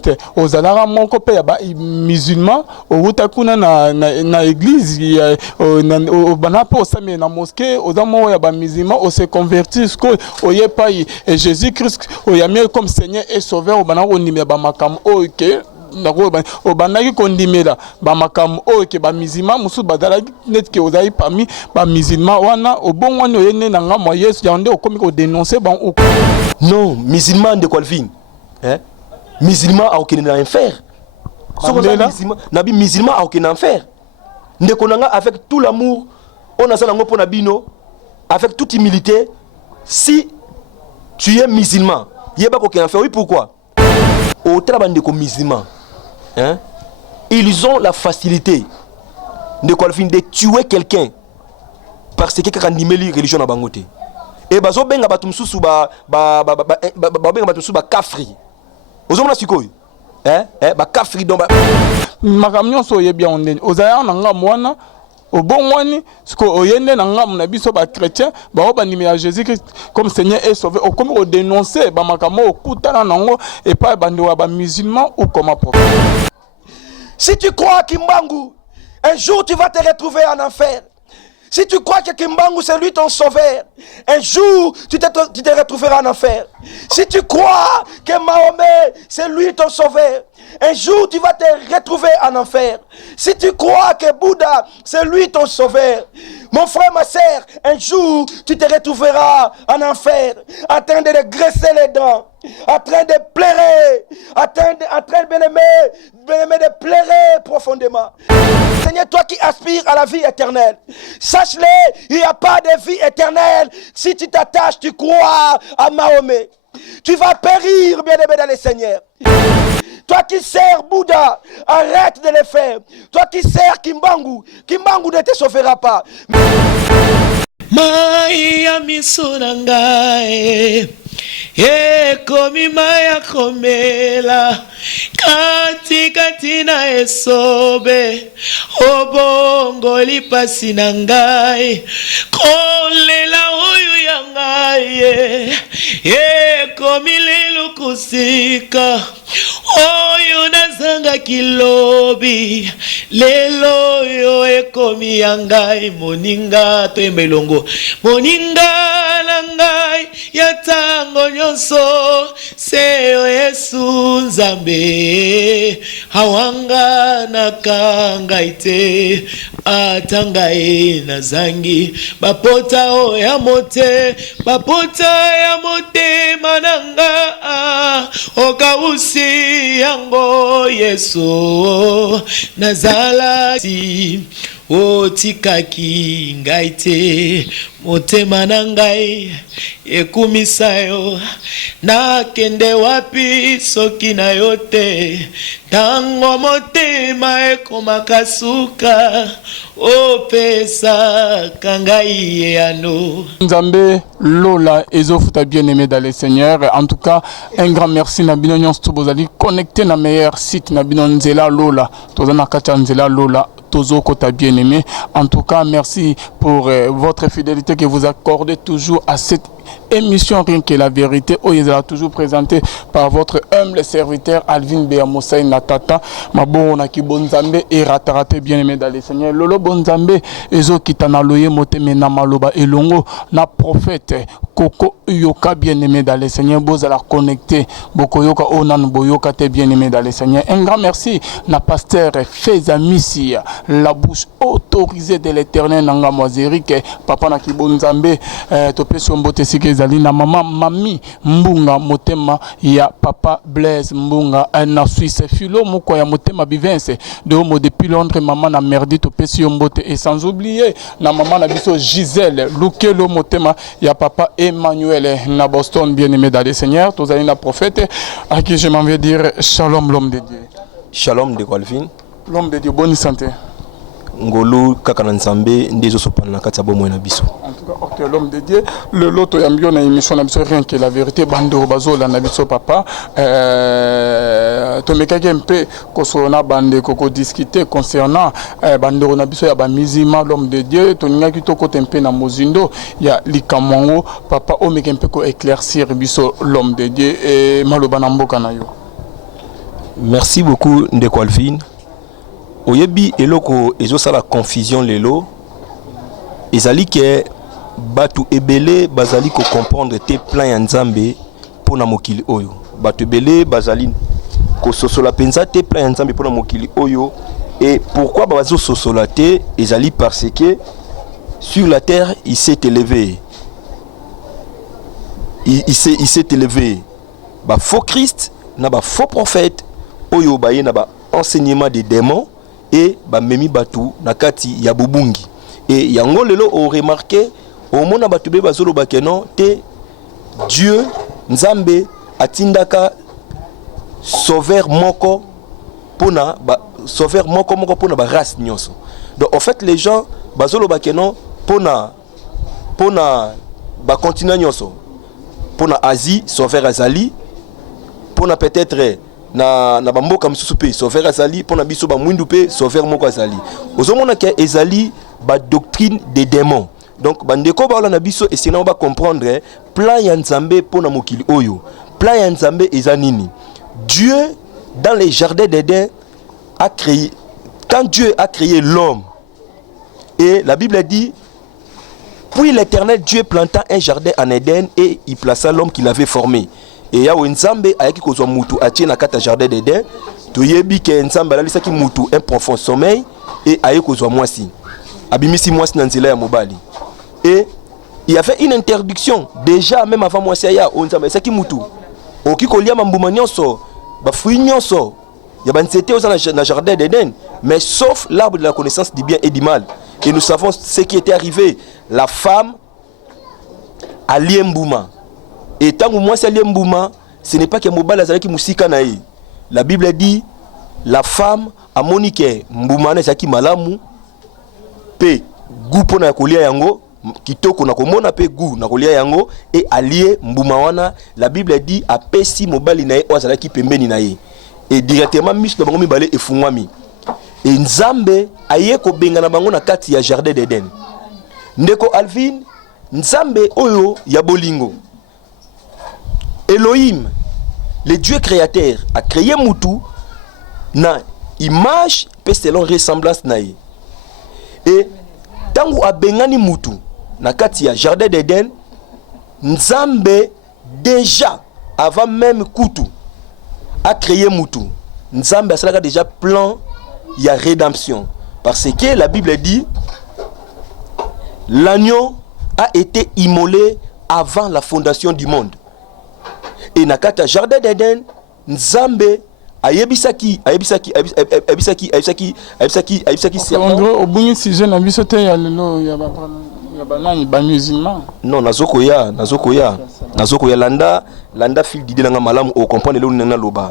peut-être aux alara mon copé ya ba musulman au utakuna na église au banapo sami na mosquée aux amo ya ba musulman au se convertir ce que au yepa et Jésus Christ au yamie comme Seigneur et Sauveur au banako ndime ba makam OK au banaki kondimela ba makam OK ba musulman musu badala net que ozai parmi ba musulman wana au bon wana oyene na ngamo Yesu ya ndé au komi ko dénoncer ban non musulman de Colvin hein musulman a aucun enfer nabi musulman a aucun enfer ndekonanga avec tout l'amour on a ça nango pona bino avec toute humilité si tu es musulman yeba aucun enfer oui pourquoi au travail de musulman hein ils ont la facilité de Colvin de tuer quelqu'un parce que quelqu'un dimeli religion na bangote et bazo benga batumsusu ba benga batumsusu ba kafri ozomona sikoyo ba kafri donc makamnyo so ye bien onde ozaya na ngam wana obongwani siko oyende na ngam na biso ba chrétien ba obanimi ya Jésus Christ comme Seigneur et Sauveur o comme o dénoncer ba makamo okutana nango et pas bandi wa ba musulman ou comme prophète. Si tu crois Kimbangu un jour tu vas te retrouver en enfer. Si tu crois que Kimbangu c'est lui ton sauveur, un jour tu te retrouveras en enfer. Si tu crois que Mahomet c'est lui ton sauveur, un jour tu vas te retrouver en enfer. Si tu crois que Bouddha c'est lui ton sauveur, mon frère, ma soeur, un jour tu te retrouveras en enfer, en train de graisser les dents, en train de pleurer, en train de bien-aimer, de pleurer profondément. Seigneur, toi qui aspires à la vie éternelle, sache-le, il n'y a pas de vie éternelle si tu t'attaches, tu crois à Mahomet. Tu vas périr, bien-aimé dans le Seigneur. Toi qui sers Bouddha, arrête de le faire. Toi qui sers Kimbangu, Kimbangu ne te sauvera pas. Maya misunangae ekomi maya komela kati na esobe obongo lipasi na ngai kolela oyo ya ngai ekomi lelo kusika oyo nazanga kilobi lelo yo ekomi ya ngai moninga to embelongo moninga na ngai ya tango nyonso seyo Yesu Nzambe awanga na kangai te atangai na zangi bapota o ya mote bapota ya mote mananga okausi yango Yesu nazalati otikaki ngai te motema na ngai ekumisa yo nakende wapi soki na yo te tango motema ekomaka suka opesa kangai yano Nzambe Lola ezofuta bien-aimé dans le Seigneur. En tout cas, un grand merci na bino nyonso bozali connecté na meilleur site na bino Nzela Lola tozana kacha Nzela Lola tozo kota bien-aimé. En tout cas, merci pour votre fidélité que vous accordez toujours à cette émission Rien que la vérité. Il sera toujours présenté par votre humble serviteur Alvin Bea Moussaï Natata. Mabo na ki bonzambe et ratarate bien-aimé dans le Seigneur. Lolo bonzambe ezo kitana loye moteme na maloba elongo na prophète Koko Yoka bien-aimé dans le Seigneur. Bozala connecté Boko Yoka Onan Boyoka te bien-aimé dans le Seigneur. Un grand merci na pasteur Feza Missi, la bouche autorisée de l'Éternel nanga moazerique papa na ki bonzambe topé sombote ezali na mama mami mbunga motema ya papa Blaise mbunga na Suisse filo moko ya motema bivense de homo depuis Londres mama na merdi to pesi mbote et sans oublier na mama na biso Gisèle Lukelo motema ya papa Emmanuel na Boston bien-aimé dans le Seigneur tozali na prophète à qui je m'en vais dire shalom l'homme de Dieu. Shalom de Colvin. L'homme de Dieu, bonne santé. Ngolo kakana nzambe ndezo sopana na kati ya bomwe na biso. En tout cas, ok, l'homme de Dieu, le loto yambio na émission na biso rien que la vérité bando bazola na biso papa to mekake mpe kosona bande koko discuter concernant bando na biso ya ba mizima l'homme de Dieu to ngaki to kote mpe na mozindo ya likamongo papa o mekake mpe ko éclaircir biso l'homme de Dieu et maloba na mboka na yo. Merci beaucoup Ndeko Alvin. Oyebi eloko ezosa la confusion lelo. Ezali ke batu ebele bazali ko comprendre te plan ya Nzambe pona mokili oyo. Batu ebele bazali ko sosola penza te plan ya Nzambe pona mokili oyo. Et pourquoi bazo sosola te ezali parce que sur la terre il s'est élevé. Il s'est élevé. Ba faux Christ na ba faux prophète oyo baye na ba enseignement des démons et ba memi batu na kati ya bubungi. Et yango lelo o remarqué au mona batu be bazolo bakeno te Dieu Nzambe atindaka sauveur moko pona ba sauveur moko pona ba race nyonso. Donc en fait les gens bazolo bakeno pona ba continent nyonso. Pona Asie sauveur azali, pona peut-être na bamboka misusu pe sauveur azali, pona biso ba mwindu pe sauveur moko azali. Ozomona ke ezali ba doctrine des démons. Donc bandeko ba na biso et sinon ba comprendre plan ya Nzambe pona mokili oyo. Plan ya Nzambe eza nini? Dieu dans les jardins d'Éden a créé, quand Dieu a créé l'homme, et la Bible dit, puis l'Éternel Dieu planta un jardin en Éden et il plaça l'homme qu'il avait formé. Et ya Nzambe ayaki kozwa mutu atie na kata jardin d'Éden, to yebi ke Nzambe alalisaki mutu un profond sommeil et ayaki kozwa mwasi. Abimisi mwasi na nzela ya mobali. Et il y avait une interdiction déjà même avant mwasi ya Nzambe saki mutu. Oki kolia mambuma nyonso, ba fruit nyonso. Il y a banzete dans le jardin d'Éden, mais sauf l'arbre de la connaissance du bien et du mal. Et nous savons ce qui était arrivé. La femme a liembouma. Et tant que moi c'est liembouma, ce n'est pas que mobile azalaki musika naï. La Bible dit la femme a moniqué mbouma na zaki malamu pe gupo na kolia yango kitoko na komona pe gu na kolia yango et allié mbouma wana. La Bible dit a pesi mobile naï ozalaki pembeni naï. Et directement mislo bango mibale efungwami. Et Nzambe aye ko benga na bango na kati ya jardin d'Éden. Ndeko Alvin, Nzambe oyo ya bolingo. Elohim, le Dieu créateur, a créé mutu na image pe selon ressemblance naïe. Et tangu abengani mutu na kati ya jardin d'Éden, Nzambe déjà avant même kutu a créé mutu. Nzambe a déjà plan il y a rédemption parce que la Bible dit l'agneau a été immolé avant la fondation du monde. Et nakata jardin d'Éden Nzambe ayebisaki au bout sujet na biso te ya lelo ya ba musulman. Non nazokoya landa fil d'idée nga malamu au comprendre le nana loba.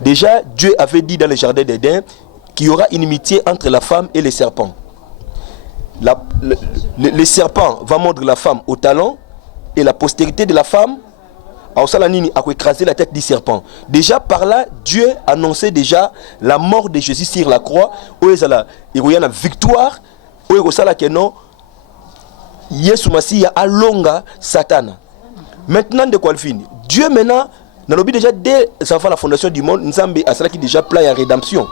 Déjà Dieu avait dit dans le jardin d'Éden qu'il y aura une inimitié entre la femme et les serpents. Le serpent va mordre la femme au talon et la postérité de la femme a écrasé la tête du serpent. Déjà par là, Dieu annonçait déjà la mort de Jésus sur la croix. Il y a la victoire. Il y a non Yesu Masiya alonga Satan. Maintenant de quoi le fin? Dieu maintenant, dans le but déjà dès avant la fondation du monde, Nzambe a cela qui déjà plan ya rédemption.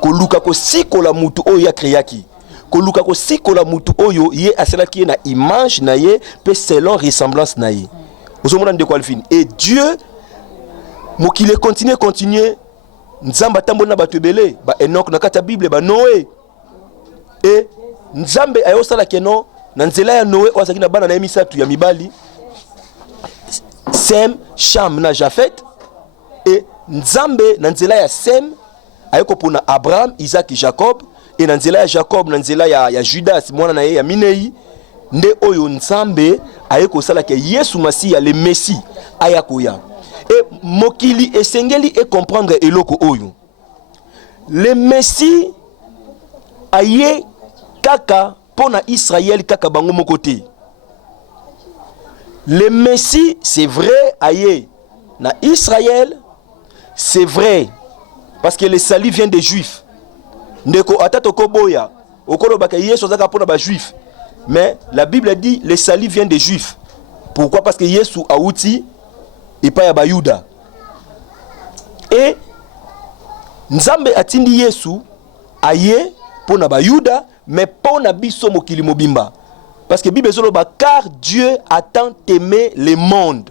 Ko luka ko siko la mutu oyo ya créaki. Ko luka ko siko la mutu oyo ye a cela qui na image na ye pe selon ressemblance na ye. Ozomona de quoi le fin? Et Dieu mokile continuer Nzamba tambona batubele ba Enoch na kata Bible ba Noé. Et Nzambe ayo sala keno na nzela ya Noé ozaki na bana na emisatu ya mibali Sem, Cham na Jafet. Et Nzambe na nzela ya Sem ayeko pona Abraham, Isaac et Jacob. Et na nzela ya Jacob na nzela ya Judas mwana na ye ya Minei. Nde oyo Nzambe ayeko sala ke Yesu Masiya le Messie ayakoya. Et mokili esengeli et comprendre eloko oyo. Le Messie aye kaka pona Israël kaka bango mokote. Le Messie c'est vrai aye na Israël, c'est vrai parce que le salut vient des Juifs. Ndeko atatoko boya okolo baka Yesu zaka pona ba Juifs. Mais la Bible dit le salut vient des Juifs. Pourquoi? Parce que Yesu a outi et pas ya Bayuda. Et Nzambe atindi Yesu aye pona ba Yuda mais pona biso mokili mobimba. Parce que Bible est car Dieu a tant aimé le monde.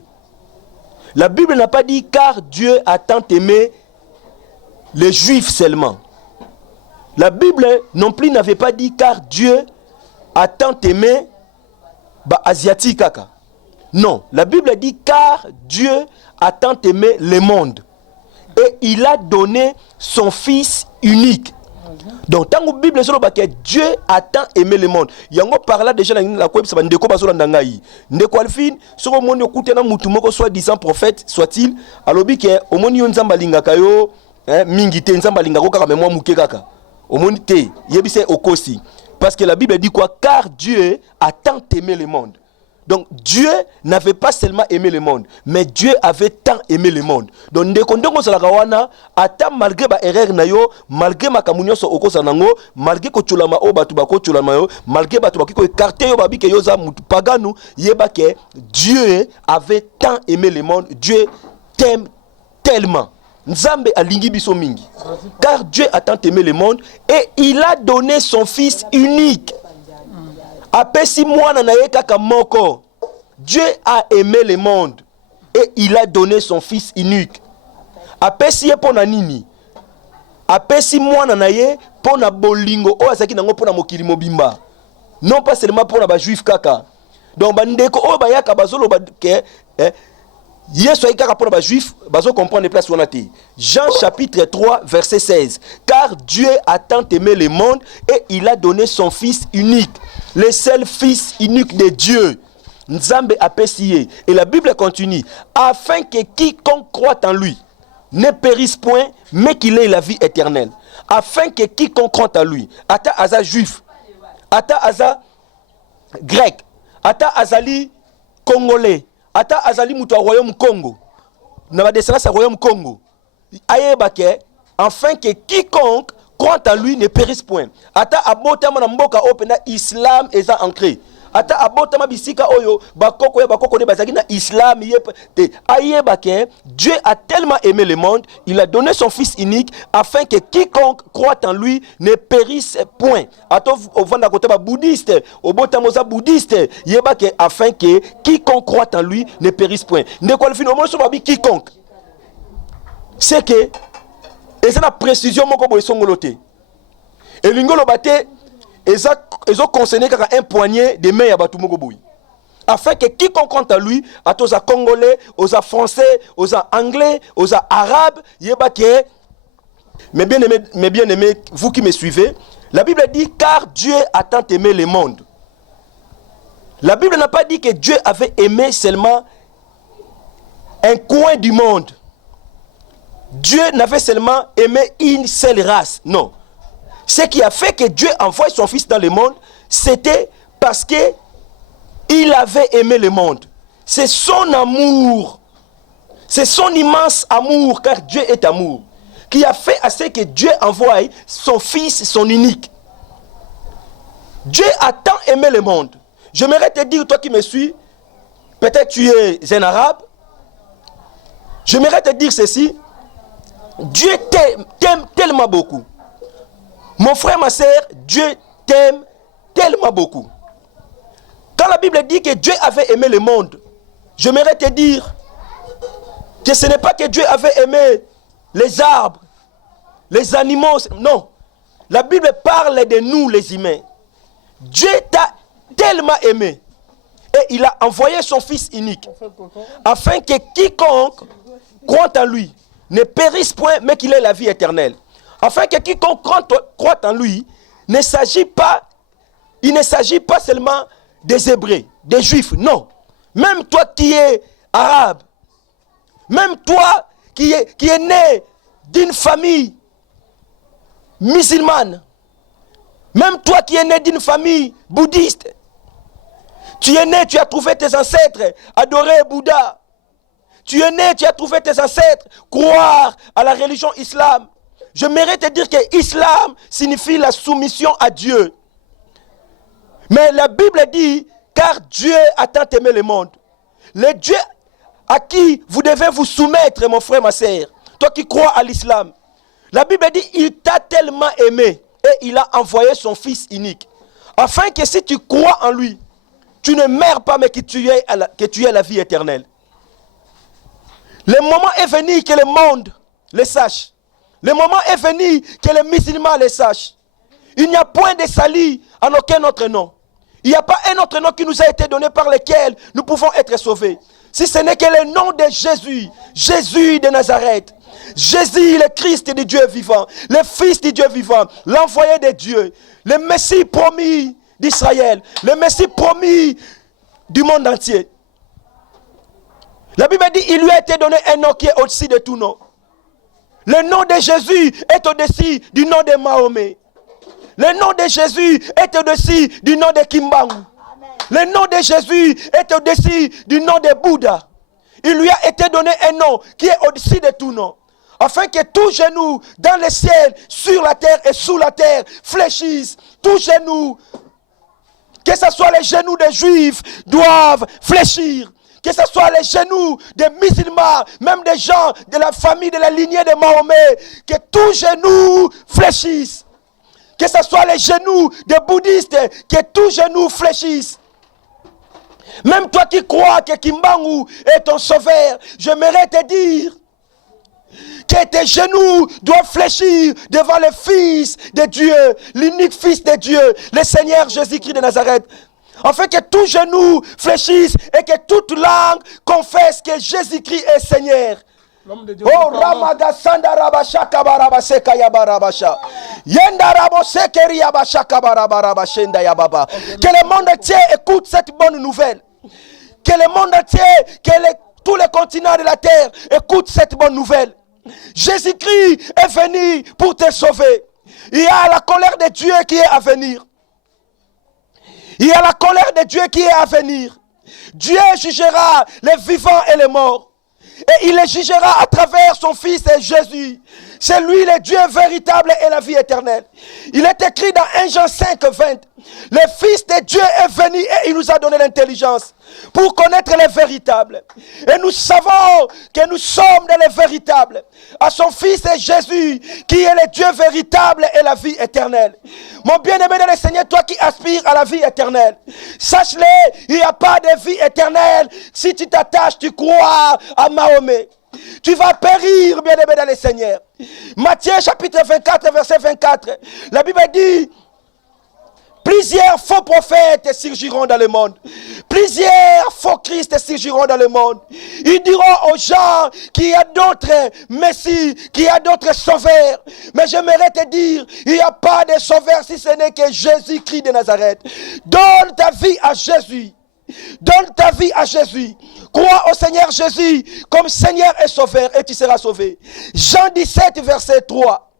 La Bible n'a pas dit car Dieu a tant aimé les Juifs seulement. La Bible non plus n'avait pas dit car Dieu a tant aimé les Asiatiques. Non, la Bible dit car Dieu a tant aimé le monde. Et il a donné son Fils unique. Donc, tant que la Bible dit que Dieu a tant aimé le monde. Il y a parlé déjà dans la Bible, c'est ndeko bazola ndangai. Ndeko alfin, sur le monde écoute na mutu moko soit disant prophète soit-il, alobi ke omoni nzamba lingaka yo, mingi te nzamba lingako kaka mais moi muke kaka. Omoni te, yebise okosi. Parce que la Bible dit quoi? Car Dieu a tant aimé le monde. Donc Dieu n'avait pas seulement aimé le monde, mais Dieu avait tant aimé le monde. Donc ndekondongo salakawana ata malgré ba erreur na yo, malgré makamunyo so okosa nango, malgré ko chulama o batu bako chulama yo, malgré batu bakiko écarter yo babi ke yo za mutu paganu, yeba ke Dieu avait tant aimé le monde, Dieu t'aime tellement. Nzambe alingi biso mingi. Car Dieu a tant aimé le monde et il a donné son Fils unique. Apesi mwana na ye kaka moko. Dieu a aimé le monde et il a donné son Fils unique. Apesi ye pona nini? Apesi mwana na ye pona bolingo o azaki nango pona mokili mobimba. Non pas seulement pona ba juif kaka. Donc bandeko o bayaka bazolo ba ke Yesu kaka pona ba juif bazo comprendre place wana te. Jean chapitre 3 verset 16. Car Dieu a tant aimé le monde et il a donné son Fils unique. Le seul Fils unique de Dieu. Nzambe apesiye. Et la Bible continue. Afin que quiconque croit en lui ne périsse point, mais qu'il ait la vie éternelle. Afin que quiconque croit en lui, ata aza juif, ata aza grec, ata azali congolais, ata azali mutu au royaume Congo, na ba descendance au royaume Congo, ayebake, afin que quiconque croit en lui ne périsse point. Ata abotama na mboka opena islam eza ancré. Ata abotama bisika oyo bakoko ya bakoko ne bazaki na islam te ayebake. Dieu a tellement aimé le monde, il a donné son Fils unique afin que quiconque croit en lui ne périsse point. Ato ovanda kote ba bouddhiste, obotama za bouddhiste, yebake afin que quiconque croit en lui ne périsse point. Ne qualifie au moins so babi quiconque. C'est que et c'est la précision moko boy songolote. Et lingolo bate ezo concerné kaka un poignet de main ya batu moko boy. Afin que quiconque compte à lui, à tous les Congolais, aux Français, aux Anglais, aux Arabes, yebake. Mais bien aimé, vous qui me suivez, la Bible dit car Dieu a tant aimé le monde. La Bible n'a pas dit que Dieu avait aimé seulement un coin du monde. Dieu n'avait seulement aimé une seule race. Non. Ce qui a fait que Dieu envoie son Fils dans le monde, c'était parce que il avait aimé le monde. C'est son amour. C'est son immense amour, car Dieu est amour, qui a fait à ce que Dieu envoie son Fils, son unique. Dieu a tant aimé le monde. J'aimerais te dire, toi qui me suis, peut-être tu es un arabe, j'aimerais te dire ceci. Dieu t'aime tellement beaucoup. Mon frère, ma soeur, Dieu t'aime tellement beaucoup. Quand la Bible dit que Dieu avait aimé le monde, j'aimerais te dire que ce n'est pas que Dieu avait aimé les arbres, les animaux. Non. La Bible parle de nous, les humains. Dieu t'a tellement aimé. Et il a envoyé son Fils unique. Afin que quiconque croit en lui ne périsse point, mais qu'il ait la vie éternelle. Afin que quiconque croit en lui, il ne s'agit pas seulement des Hébreux, des Juifs, non. Même toi qui es arabe, même toi qui est né d'une famille musulmane, même toi qui es né d'une famille bouddhiste, tu es né, tu as trouvé tes ancêtres adorer Bouddha. Tu es né, tu as trouvé tes ancêtres croire à la religion islam. J'aimerais te dire que l'islam signifie la soumission à Dieu. Mais la Bible dit, car Dieu a tant aimé le monde. Le Dieu à qui vous devez vous soumettre, mon frère, ma sœur, toi qui crois à l'islam. La Bible dit, il t'a tellement aimé et il a envoyé son Fils unique, afin que si tu crois en lui, tu ne meurs pas, mais que tu aies la vie éternelle. Le moment est venu que le monde le sache. Le moment est venu que les musulmans le sachent. Il n'y a point de salut en aucun autre nom. Il n'y a pas un autre nom qui nous a été donné par lequel nous pouvons être sauvés. Si ce n'est que le nom de Jésus, Jésus de Nazareth. Jésus, le Christ du Dieu vivant, le Fils du Dieu vivant, l'envoyé de Dieu, le Messie promis d'Israël, le Messie promis du monde entier. La Bible dit, il lui a été donné un nom qui est au-dessus de tout nom. Le nom de Jésus est au-dessus du nom de Mahomet. Le nom de Jésus est au-dessus du nom de Kimbangu. Le nom de Jésus est au-dessus du nom de Bouddha. Il lui a été donné un nom qui est au-dessus de tout nom. Afin que tout genou dans le ciel, sur la terre et sous la terre fléchisse. Tout genou, que ce soit les genoux des Juifs, doivent fléchir. Que ce soit les genoux des musulmans, même des gens de la famille, de la lignée de Mahomet, que tout genou fléchisse. Que ce soit les genoux des bouddhistes, que tout genou fléchisse. Même toi qui crois que Kimbangu est ton sauveur, j'aimerais te dire que tes genoux doivent fléchir devant le Fils de Dieu, l'unique Fils de Dieu, le Seigneur Jésus-Christ de Nazareth. Afin que tout genou fléchisse et que toute langue confesse que Jésus-Christ est Seigneur. Oh Ramaga Sandarabasha Kabarabase Kayabarabasha. Yendarabose Keriabasha Kabarabasha Yababa. Que le monde entier écoute cette bonne nouvelle. Que le monde entier, tous les continents de la terre écoutent cette bonne nouvelle. Jésus-Christ est venu pour te sauver. Il y a la colère de Dieu qui est à venir. Il y a la colère de Dieu qui est à venir. Dieu jugera les vivants et les morts. Et il les jugera à travers son Fils Jésus. C'est lui le Dieu véritable et la vie éternelle. Il est écrit dans 1 Jean 5, 20. Le Fils de Dieu est venu et il nous a donné l'intelligence pour connaître les véritables. Et nous savons que nous sommes dans les véritables. À son Fils Jésus, qui est le Dieu véritable et la vie éternelle. Mon bien-aimé dans le Seigneur, toi qui aspires à la vie éternelle, sache-le, il n'y a pas de vie éternelle si tu t'attaches, tu crois à Mahomet. Tu vas périr, bien-aimé dans le Seigneur. Matthieu chapitre 24, verset 24. La Bible dit, plusieurs faux prophètes surgiront dans le monde. Plusieurs faux Christ surgiront dans le monde. Ils diront aux gens qu'il y a d'autres messies, qu'il y a d'autres sauveurs. Mais j'aimerais te dire, il n'y a pas de sauveur si ce n'est que Jésus-Christ de Nazareth. Donne ta vie à Jésus. Donne ta vie à Jésus. Crois au Seigneur Jésus comme Seigneur et Sauveur et tu seras sauvé. Jean 17, verset 3.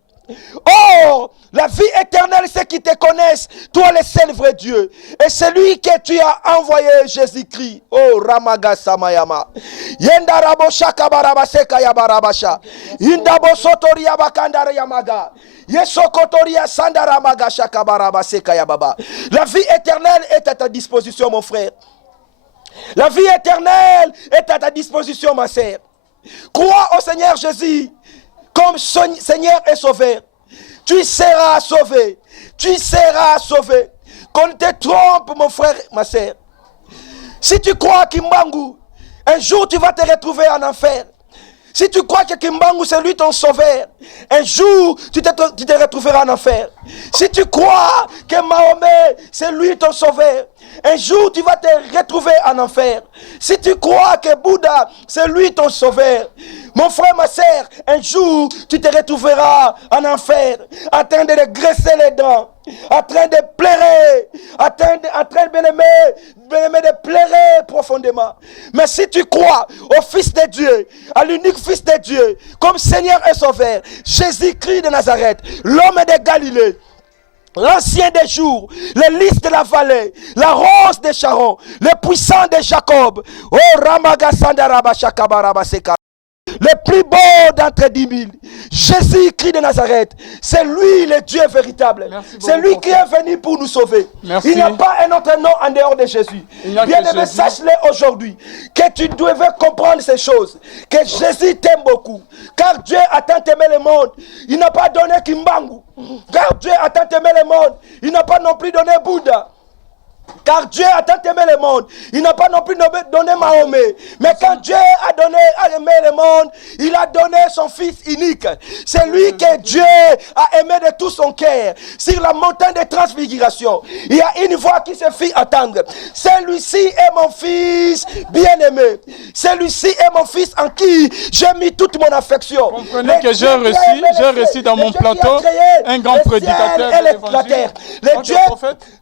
Or, la vie éternelle, c'est qu'ils te connaissent, toi le seul vrai Dieu. Et celui que tu as envoyé, Jésus-Christ. Oh, Ramaga Samayama. Yendarabo Shakabaraba Sekaya Barabasha. Indabo Sotoria Bakandara Yamaga. Yesokotoria Sandaramaga Shakabaraba Sekaya Baba. La vie éternelle est à ta disposition, mon frère. La vie éternelle est à ta disposition, ma sœur. Crois au Seigneur Jésus comme Seigneur et Sauveur. Tu seras sauvé. Tu seras sauvé. Qu'on te trompe, mon frère, ma sœur. Si tu crois à Kimbangu, un jour tu vas te retrouver en enfer. Si tu crois que Kimbangu c'est lui ton sauveur, un jour tu te retrouveras en enfer. Si tu crois que Mahomet c'est lui ton sauveur, un jour tu vas te retrouver en enfer. Si tu crois que Bouddha c'est lui ton sauveur, mon frère, ma sœur, un jour tu te retrouveras en enfer, en train de graisser les dents, en train de pleurer, en train de bien-aimer, de pleurer profondément. Mais si tu crois au Fils de Dieu, à l'unique Fils de Dieu, comme Seigneur et Sauveur, Jésus-Christ de Nazareth, l'homme de Galilée, l'ancien des jours, le lys de la vallée, la rose de Sharon, le puissant de Jacob, oh Ramaga Sandaraba Shakabaraba Seka. le plus beau d'entre 10 000. Jésus-Christ de Nazareth, c'est lui le Dieu véritable. C'est lui qui est venu pour nous sauver. Merci. Il n'y a pas un autre nom en dehors de Jésus. Bien-aimé, sache-le aujourd'hui que tu devais comprendre ces choses. Que Jésus t'aime beaucoup. Car Dieu a tant aimé le monde. Il n'a pas donné Kimbangu. Car Dieu a tant aimé le monde. Il n'a pas non plus donné Bouddha. Car Dieu a tant aimé le monde, il n'a pas non plus donné Mahomet. Mais quand Dieu a aimé le monde, il a donné son Fils unique. C'est lui que Dieu a aimé de tout son cœur. Sur la montagne de transfiguration, il y a une voix qui se fit attendre. Celui-ci est mon Fils bien-aimé. Celui-ci est mon Fils en qui j'ai mis toute mon affection. Comprenez que j'ai reçu dans mon plateau un grand prédicateur de l'évangile.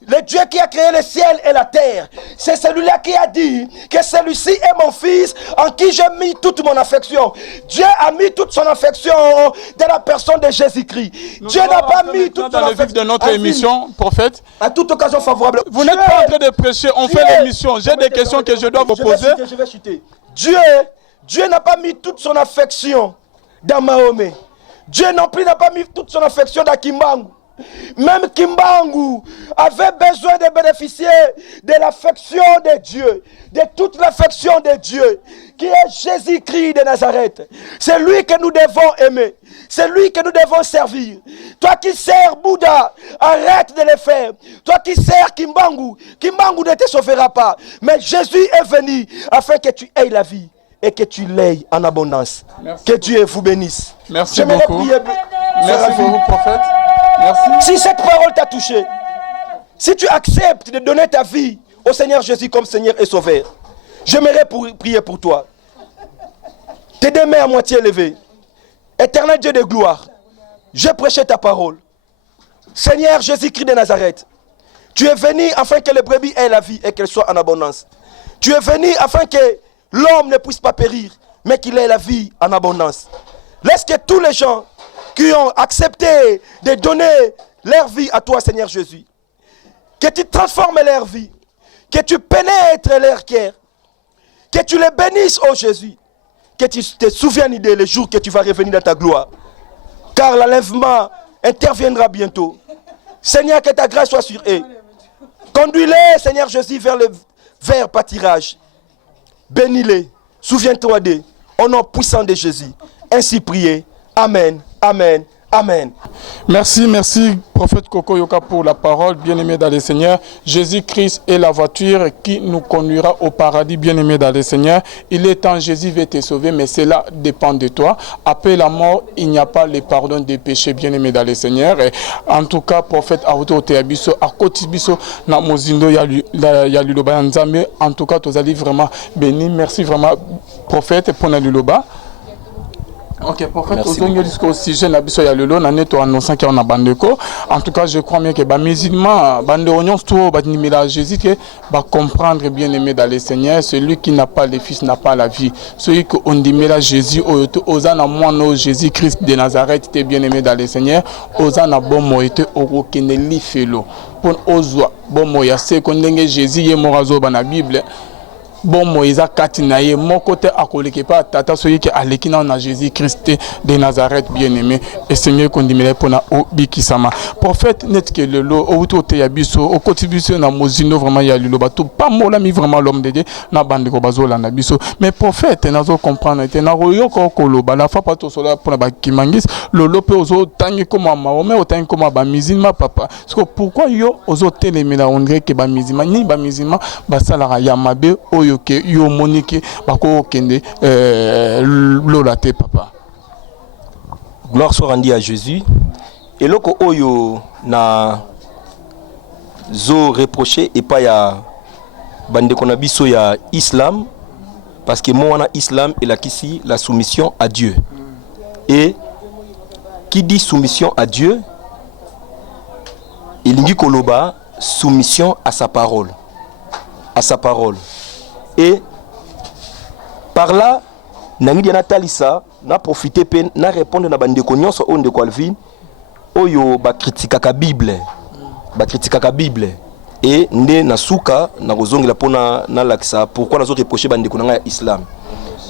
Le Dieu qui a créé le ciel et la terre, c'est celui-là qui a dit que celui-ci est mon Fils en qui j'ai mis toute mon affection. Dieu a mis toute son affection dans la personne de Jésus-Christ. Dieu n'a pas mis toute son affection. De notre émission, prophète, à toute occasion favorable. Vous n'êtes pas en train de prêcher, on fait l'émission. J'ai des questions que je dois vous poser. Je vais chuter. Dieu n'a pas mis toute son affection dans Mahomet. Dieu non plus n'a pas mis toute son affection dans Kimbangu. Même Kimbangu avait besoin de bénéficier de l'affection de Dieu, de toute l'affection de Dieu, qui est Jésus-Christ de Nazareth. C'est lui que nous devons aimer, c'est lui que nous devons servir. Toi qui sers Bouddha, arrête de le faire. Toi qui sers Kimbangu, Kimbangu ne te sauvera pas. Mais Jésus est venu afin que tu aies la vie et que tu l'aies en abondance. Merci que Dieu vous bénisse. Merci beaucoup. Merci beaucoup, prophète. Merci. Si cette parole t'a touché, si tu acceptes de donner ta vie au Seigneur Jésus comme Seigneur et Sauveur, j'aimerais prier pour toi. Tes deux mains à moitié levées. Éternel Dieu de gloire, j'ai prêché ta parole. Seigneur Jésus-Christ de Nazareth, tu es venu afin que les brebis aient la vie et qu'elles soient en abondance. Tu es venu afin que l'homme ne puisse pas périr, mais qu'il ait la vie en abondance. Laisse que tous les gens qui ont accepté de donner leur vie à toi, Seigneur Jésus, que tu transformes leur vie, que tu pénètres leur cœur, que tu les bénisses, oh Jésus, que tu te souviennes de le jour que tu vas revenir dans ta gloire, car l'enlèvement interviendra bientôt. Seigneur, que ta grâce soit sur eux. Conduis-les, Seigneur Jésus, vers pâturage. Bénis-les, souviens-toi d'eux, au nom puissant de Jésus. Ainsi prié. Amen, amen, amen. Merci, prophète Koko Yoka, pour la parole, bien-aimé dans le Seigneur. Jésus-Christ est la voiture qui nous conduira au paradis, bien-aimé dans le Seigneur. Il est temps, Jésus va te sauver, mais cela dépend de toi. Après la mort, il n'y a pas le pardon des péchés, bien-aimé dans le Seigneur. Et en tout cas, prophète Auto Teabiso, à côté biso, na mozindo ya luloba nzambe. En tout cas, tu as vraiment béni. Merci vraiment, prophète, pour la luloba. Ok, prophète, au sujet de la lolo, en tout cas, je crois bien que les musulmans, les Jésus, va comprendre bien aimé dans le Seigneur. Celui qui n'a pas le Fils n'a pas la vie. Celui qui on dit Jésus, Osana moi, Jésus-Christ de Nazareth, était bien aimé dans le Seigneur. Osana bon mot était au Keneli Felo. Pour Ozwa, bon mot, il y a ce qu'on dit Jésus, il est mort dans la Bible. Bon Moïse Katinaye, mon côté à colléquer pas tata soyez qui alekina na Jésus Christ de Nazareth bien-aimé et Seigneur qu'on dit pour na obikisama prophète net que le lo autour ya biso au contribution na mozino vraiment ya lilo bato pas mola mi vraiment l'homme de Dieu na bande ko bazola na biso mais prophète nazo comprendre était na royo ko koloba la fa pas to sola pour ba kimangis lolo pe ozo tangi comme Mahomet otangi comme ba musulman papa parce que pourquoi yo ozo telemela on dirait que ba musulman ni ba musulman ba sala ya mabe oyo que yo monique bako kende lolate papa. Gloire soit rendue à Jésus. Et loko oyo na zo reproché et pas ya bande konabiso ya islam parce que moi islam et la kisi la soumission à Dieu. Et qui dit soumission à Dieu, il dit koloba soumission à sa parole. À sa parole. Et par là, nangi na talisa na profiter pe na répondre na bande ko nyonso onde ko alvin oyo ba critique ka Bible. Ba critique ka Bible. Et nde na suka na kozongela pona na lakisa pourquoi nazo reprocher bande ko na islam.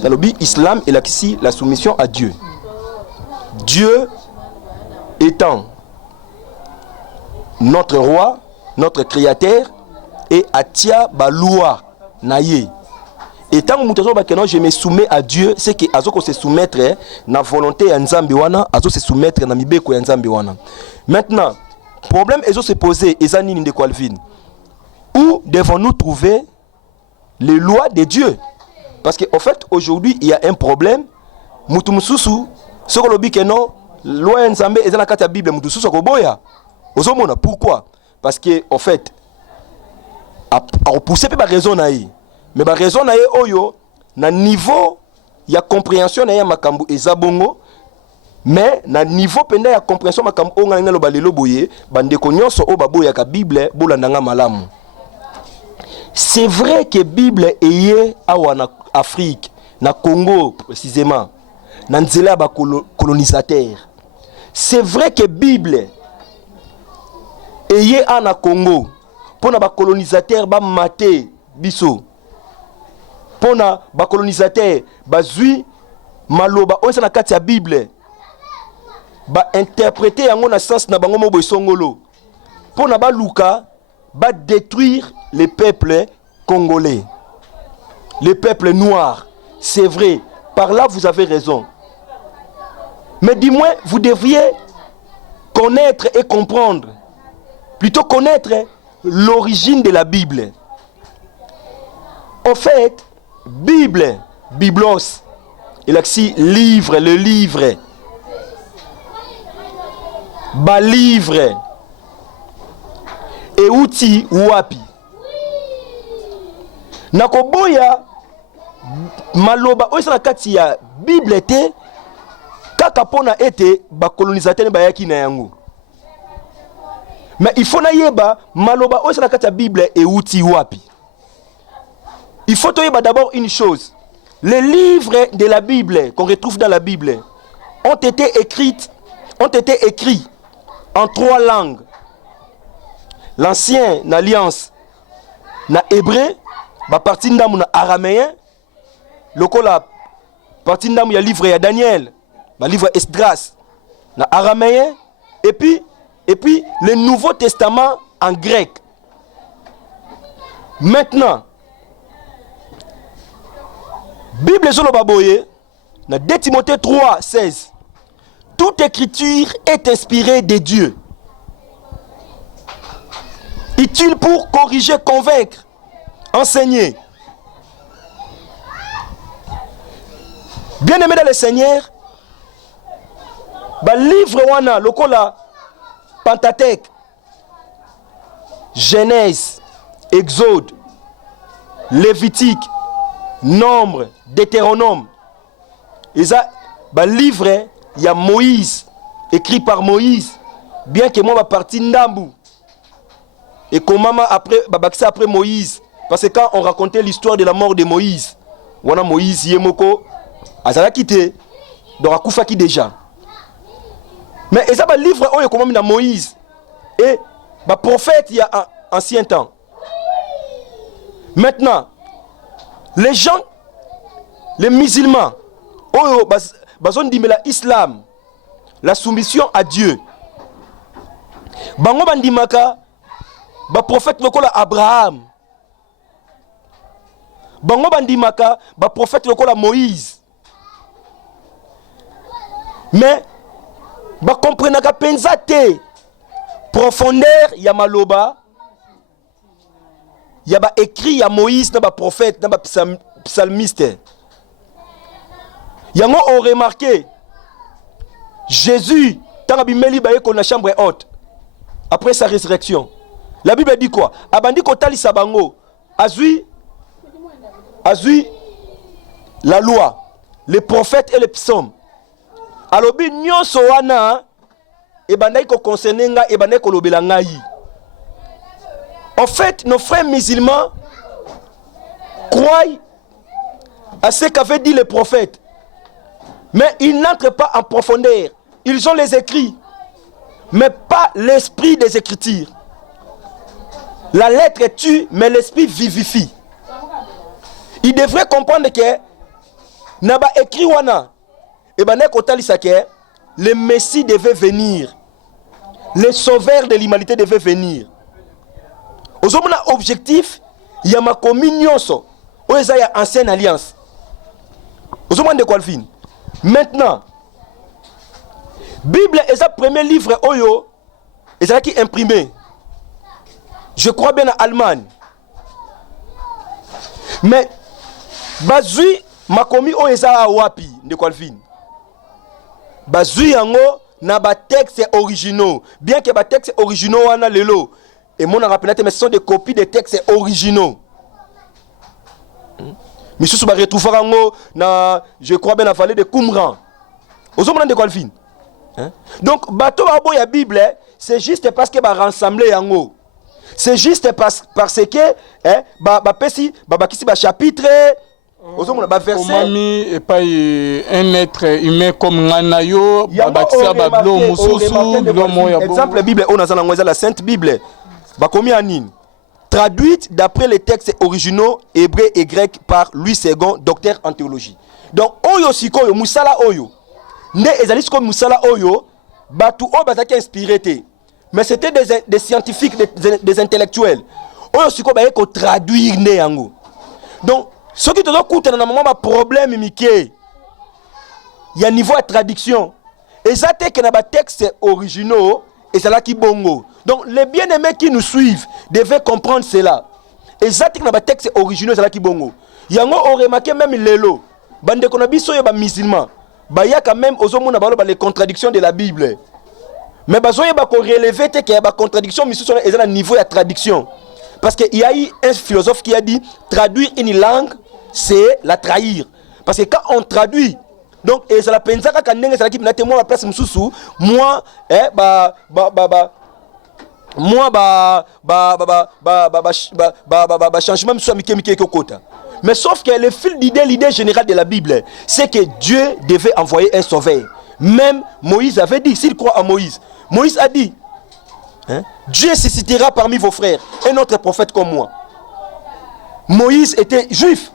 Dans le but, islam est ici la soumission à Dieu. Dieu étant notre roi, notre créateur, et atia ba loi naye. Et tant que je me soumets à Dieu, c'est que azoko se soumettre na volonté ya Nzambe wana, azo se soumettre na mibeko ya Nzambe wana. Maintenant, problème ezo se poser ezanini de Calvin. Où devons-nous trouver les lois de Dieu? Parce qu'en fait, aujourd'hui, il y a un problème. Mutumsusu, ce que l'objet que non, loi Nzambe ezana kata Bible mutumsusu koboya. Ozomona pourquoi? Parce que en fait, a repousser pas raison naïe. Mais ba raison na ye oyo na niveau ya compréhension na ya makambu ezabongo, mais na niveau penda ya compréhension makambu onga na lo balelo boye bande ko nyonso o baboya ka Bible bolandanga malamu. C'est vrai que Bible eye awa na Afrique, na Congo précisément, na nzela ba colonisateur. C'est vrai que Bible eye ana Congo pona ba colonisateur ba maté biso. Pona ba colonisateur bazui maloba oyo na kati ya Bible ba interpréter yango na sens na bango mobo songolo pona ba luka ba détruire les peuples congolais, les peuples noirs. C'est vrai, par là vous avez raison, mais du moins vous devriez connaître et comprendre, plutôt connaître l'origine de la Bible. En fait, Bible, Biblos, il a ici livre, le livre, bas livre, et outil wapi. Nakoboya maloba oisala kati ya Bible te kaka pona ete ba colonisateur ba yaki na yango. Mais il faut na yeba maloba oisala kati ya Bible et outil wapi. Il faut toyeba d'abord une chose. Les livres de la Bible qu'on retrouve dans la Bible ont été écrits en 3 langues. L'ancienne alliance na hébreu, ba partie ndamu na araméen, lokola partie ndamu ya livre ya Daniel, ba livre Esdras na araméen, et puis le Nouveau Testament en grec. Maintenant, Bible zolo baboye na 2 Timothée 3:16. Toute écriture est inspirée de Dieu, utile pour corriger, convaincre, enseigner. Bien-aimé dans le Seigneur, ba livre wana lokola Pentateuque, Genèse, Exode, Lévitique, Nombre, Deutéronome. Et ça, ba livre, il y a Moïse, écrit par Moïse, bien que moi, ma partie Ndambu. Et comment après, après Moïse, parce que quand on racontait l'histoire de la mort de Moïse, on a Moïse, Yemoko, Azala quitté, donc à Koufaki déjà. Mais et ça, ba livre, on est comment dans Moïse, et ba prophète, il y a un ancien temps. Maintenant, les gens, les musulmans, bazon dimela islam, la soumission à Dieu. Bango bandimaka, ba prophète lokola Abraham. Bango bandimaka, ba prophète lokola Moïse. Mais ba comprenaka penza te profondeur ya maloba. Il y a écrit à Moïse, dans le prophète, dans le psalmiste. Il y a on remarqué Jésus, dans la chambre haute, après sa résurrection. La Bible dit quoi? Abandi kotali sabango, azui la loi, les prophètes et les psaumes. Alobi nyonso wana e bandai ko concernenga e bandai ko lobela ngai. En fait, nos frères musulmans croient à ce qu'avaient dit les prophètes. Mais ils n'entrent pas en profondeur. Ils ont les écrits, mais pas l'esprit des Écritures. La lettre tue, mais l'esprit vivifie. Ils devraient comprendre que na ba écrit wana et ben kotalisa ke le Messie devait venir, le sauveur de l'humanité devait venir. Ozomona objectif ya makomi nyonso oyo eza ya ancienne alliance. Ozomona de quoi le fin. Maintenant Bible est le premier livre oyo ezalaki imprimé. Je crois bien en Allemagne. Mais bazui makomi oyo eza wapi de quoi le fin. Bazui yango na ba textes originaux, bien que ba textes originaux wana lelo et mon rappelé mais ce sont des copies de textes originaux. Mais ce ba retrouver yango na je crois bien la vallée de Qumran. Ozomona de quoi le fin. Donc bato abo ya Bible c'est juste parce que ba rassembler yango. C'est juste parce que ba pesi ba bakisi ba chapitre ozomona ba verset omami et pas un être humain comme nganayo babakisa bablo mususu bilo moya. Exemple Bible on a la Sainte Bible ba komi anine traduite d'après les textes originaux hébreux et grecs par Louis II, docteur en théologie. Donc oyo sikoyo musala oyo ne ezali sikoyo musala oyo batu o bazaki inspiré te, mais c'était des scientifiques, des intellectuels oyo sikoyo ba ko traduire ne yango. Donc ce qui te doit coûter dans un moment un problème il y a niveau de traduction et ça c'est que dans les textes originaux et c'est là qui bongo. Donc les bien-aimés qui nous suivent devaient comprendre cela. Et ça c'est que dans les textes originaux c'est là qui bongo. Yango on remarqué même lelo bande konabiso yo ba musulman ba ya quand même ozomona balo ba les contradictions de la Bible. Mais bazoye ba ko relever te que ba contradiction musulman est à niveau de traduction. Parce qu'il y a eu un philosophe qui a dit traduire une langue c'est la trahir. Parce que quand on traduit, donc et ça la pensa quand ndenge ça qui na témoin la place mususu, moi changement soit mike kokota. Mais sauf que le fil d'idée, l'idée générale de la Bible, c'est que Dieu devait envoyer un sauveur. Même Moïse avait dit, s'il croit à Moïse, Moïse a dit, Dieu suscitera parmi vos frères un autre prophète comme moi. Moïse était juif.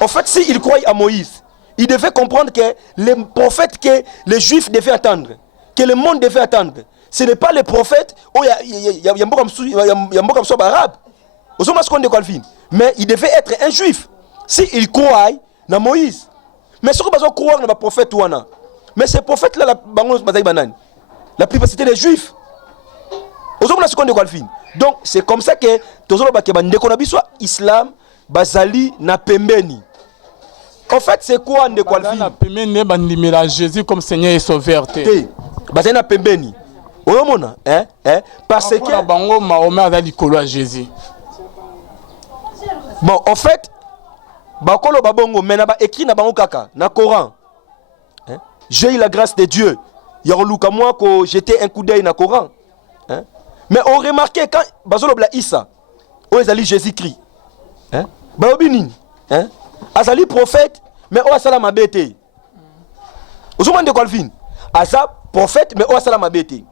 En fait, s'il croyait à Moïse, il devait comprendre que les prophètes que les juifs devaient attendre, que le monde devait attendre, ce n'est pas les prophètes, il y a un mot comme ça arabe. Mais il devait être un juif. S'il croyait à Moïse. Mais ce qu'on croire dans le prophète, mais ces prophètes-là, la plupart c'était les juifs. Donc c'est comme ça que l'islam bazali na pembeni. En fait c'est quoi de quoi na pembeni bandimela Jésus comme Seigneur et Sauveur te. Bazali na pembeni. Oyomona parce que bango Mahomet azali kolo à Jésus. Bon en fait bakolo babongo mena ba écrit na bango kaka na Coran. J'ai eu la grâce de Dieu. Yoroluka moi ko jeter un coup d'œil na Coran. Mais on remarquait quand bazolo bla Issa o ezali Jésus-Christ. Baobini, Azali prophète, mais o asala mabete. Ousmane de Colvin, Asa prophète, mais o asala mabete.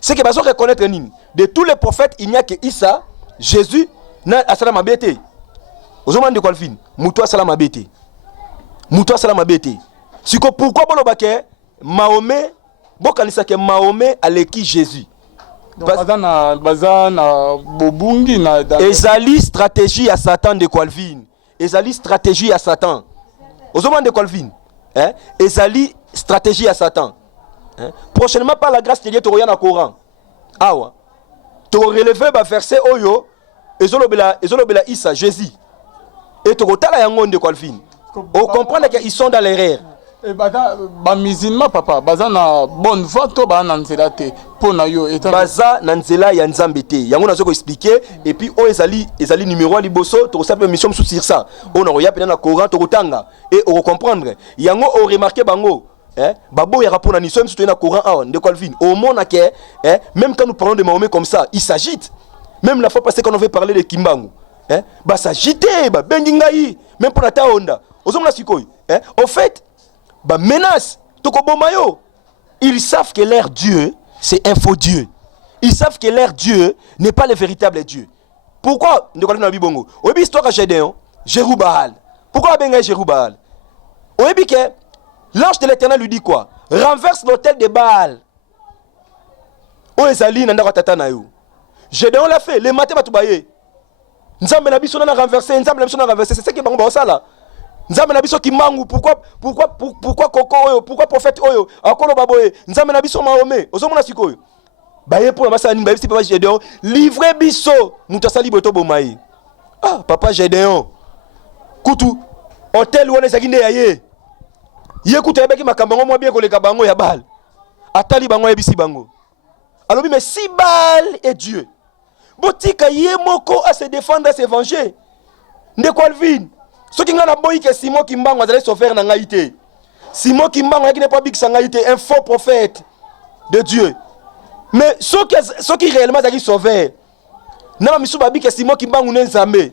C'est que bazo reconnaître nini. De tous les prophètes, il n'y a que Issa, Jésus, na asala mabete. Ousmane de Colvin, muto asala mabete. Muto asala mabete. Siko pourquoi bolo bake Mahomet, bokanisa ke Mahomet aleki Jésus. Ezali stratégie à Satan de Calvin. Ezali stratégie à Satan. Aux hommes de Calvin. Ezali stratégie à Satan. Prochainement par la grâce de Dieu tu regardes dans le Coran. Ah ouais. Tu relevé le verset Oyo. Ezolobela Issa Jésus. Et tu retala yango de Calvin. On comprend qu'ils sont dans l'erreur. Et ba musulman papa baza na bonne voie to ba na nzela te pona yo eta baza na nzela ya nzambe te yango nazo ko expliquer et puis o ezali numéro à liboso to sape mission sur ça on a ya pena na Coran to kotanga et on comprendre yango o remarquer bango babo ya rapona ni somme surtout na Coran a de Calvin au monde que même quand nous parlons de Mahomet comme ça il s'agite même la fois passée quand on veut parler de Kimbangu ba s'agiter ba bengingai même pour la taonda ozomna sikoy au fait bah menace tokobomayo. Ils savent que leur Dieu c'est un faux Dieu. Ils savent que leur Dieu n'est pas le véritable Dieu. Pourquoi ne connaissons pas Bibongo? Obi histoire à Gédéon, Jérubaal. Pourquoi benga Jérubaal? Oyebi que l'ange de l'Éternel lui dit quoi? Renverse l'autel de Baal. O ezali na ndako tata na yo. Gédéon l'a fait, les matin batubaye. Nzambe na biso na renversé, Nzambe na biso na renversé, c'est ce qui bango ba osala. Nzambe na biso ki mangu, pourquoi koko oyo, pourquoi prophète oyo, akolo baboye, Nzambe na biso Mahomet, ozomona sikoyo. Baye pour basa ni baye papa Gédéon, livré biso, muta sali boto bomayi. Ah, papa Gédéon. Kutu, hôtel wona zakinde yaye. Ye kutu yebeki makambango mwa bien koleka bango ya Baal. Atali bango yebisi bango. Alors mais si Baal est Dieu, botika ye moko à se défendre, à se venger. Ndeko Alvin, ce qui ngana boyi que Simon Kimbango allait sauver na ngaité. Simon Kimbango qui n'est pas big sangaité, un faux prophète de Dieu. Mais ce qui réellement allait sauver. Na misu babi que Simon Kimbango n'enzamé.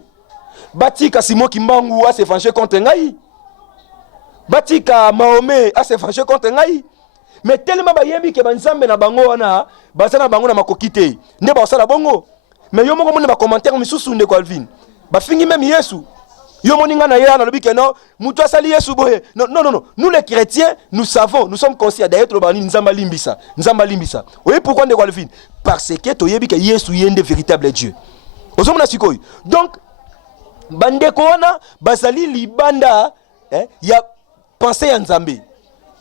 Batika Simon Kimbango a se venger contre ngai. Batika Mahomet a se venger contre ngai. Mais tellement bayembi ke banzambe na bango wana bazana bango na makokite nde ba osala bongo. Mais yo moko mona ba commentaire misusu ndeko Alvin ba fingi même Yesu yo moninga na yana lobi ke non mutu asali Yesu boye non nous les chrétiens nous savons, nous sommes conscients d'ailleurs to bani nzamba limbisa oui pourquoi ndeko Alvin parce que to yebi ke Yesu yende véritable Dieu ozomona sikoyi donc bandeko wana bazali libanda ya penser ya nzambe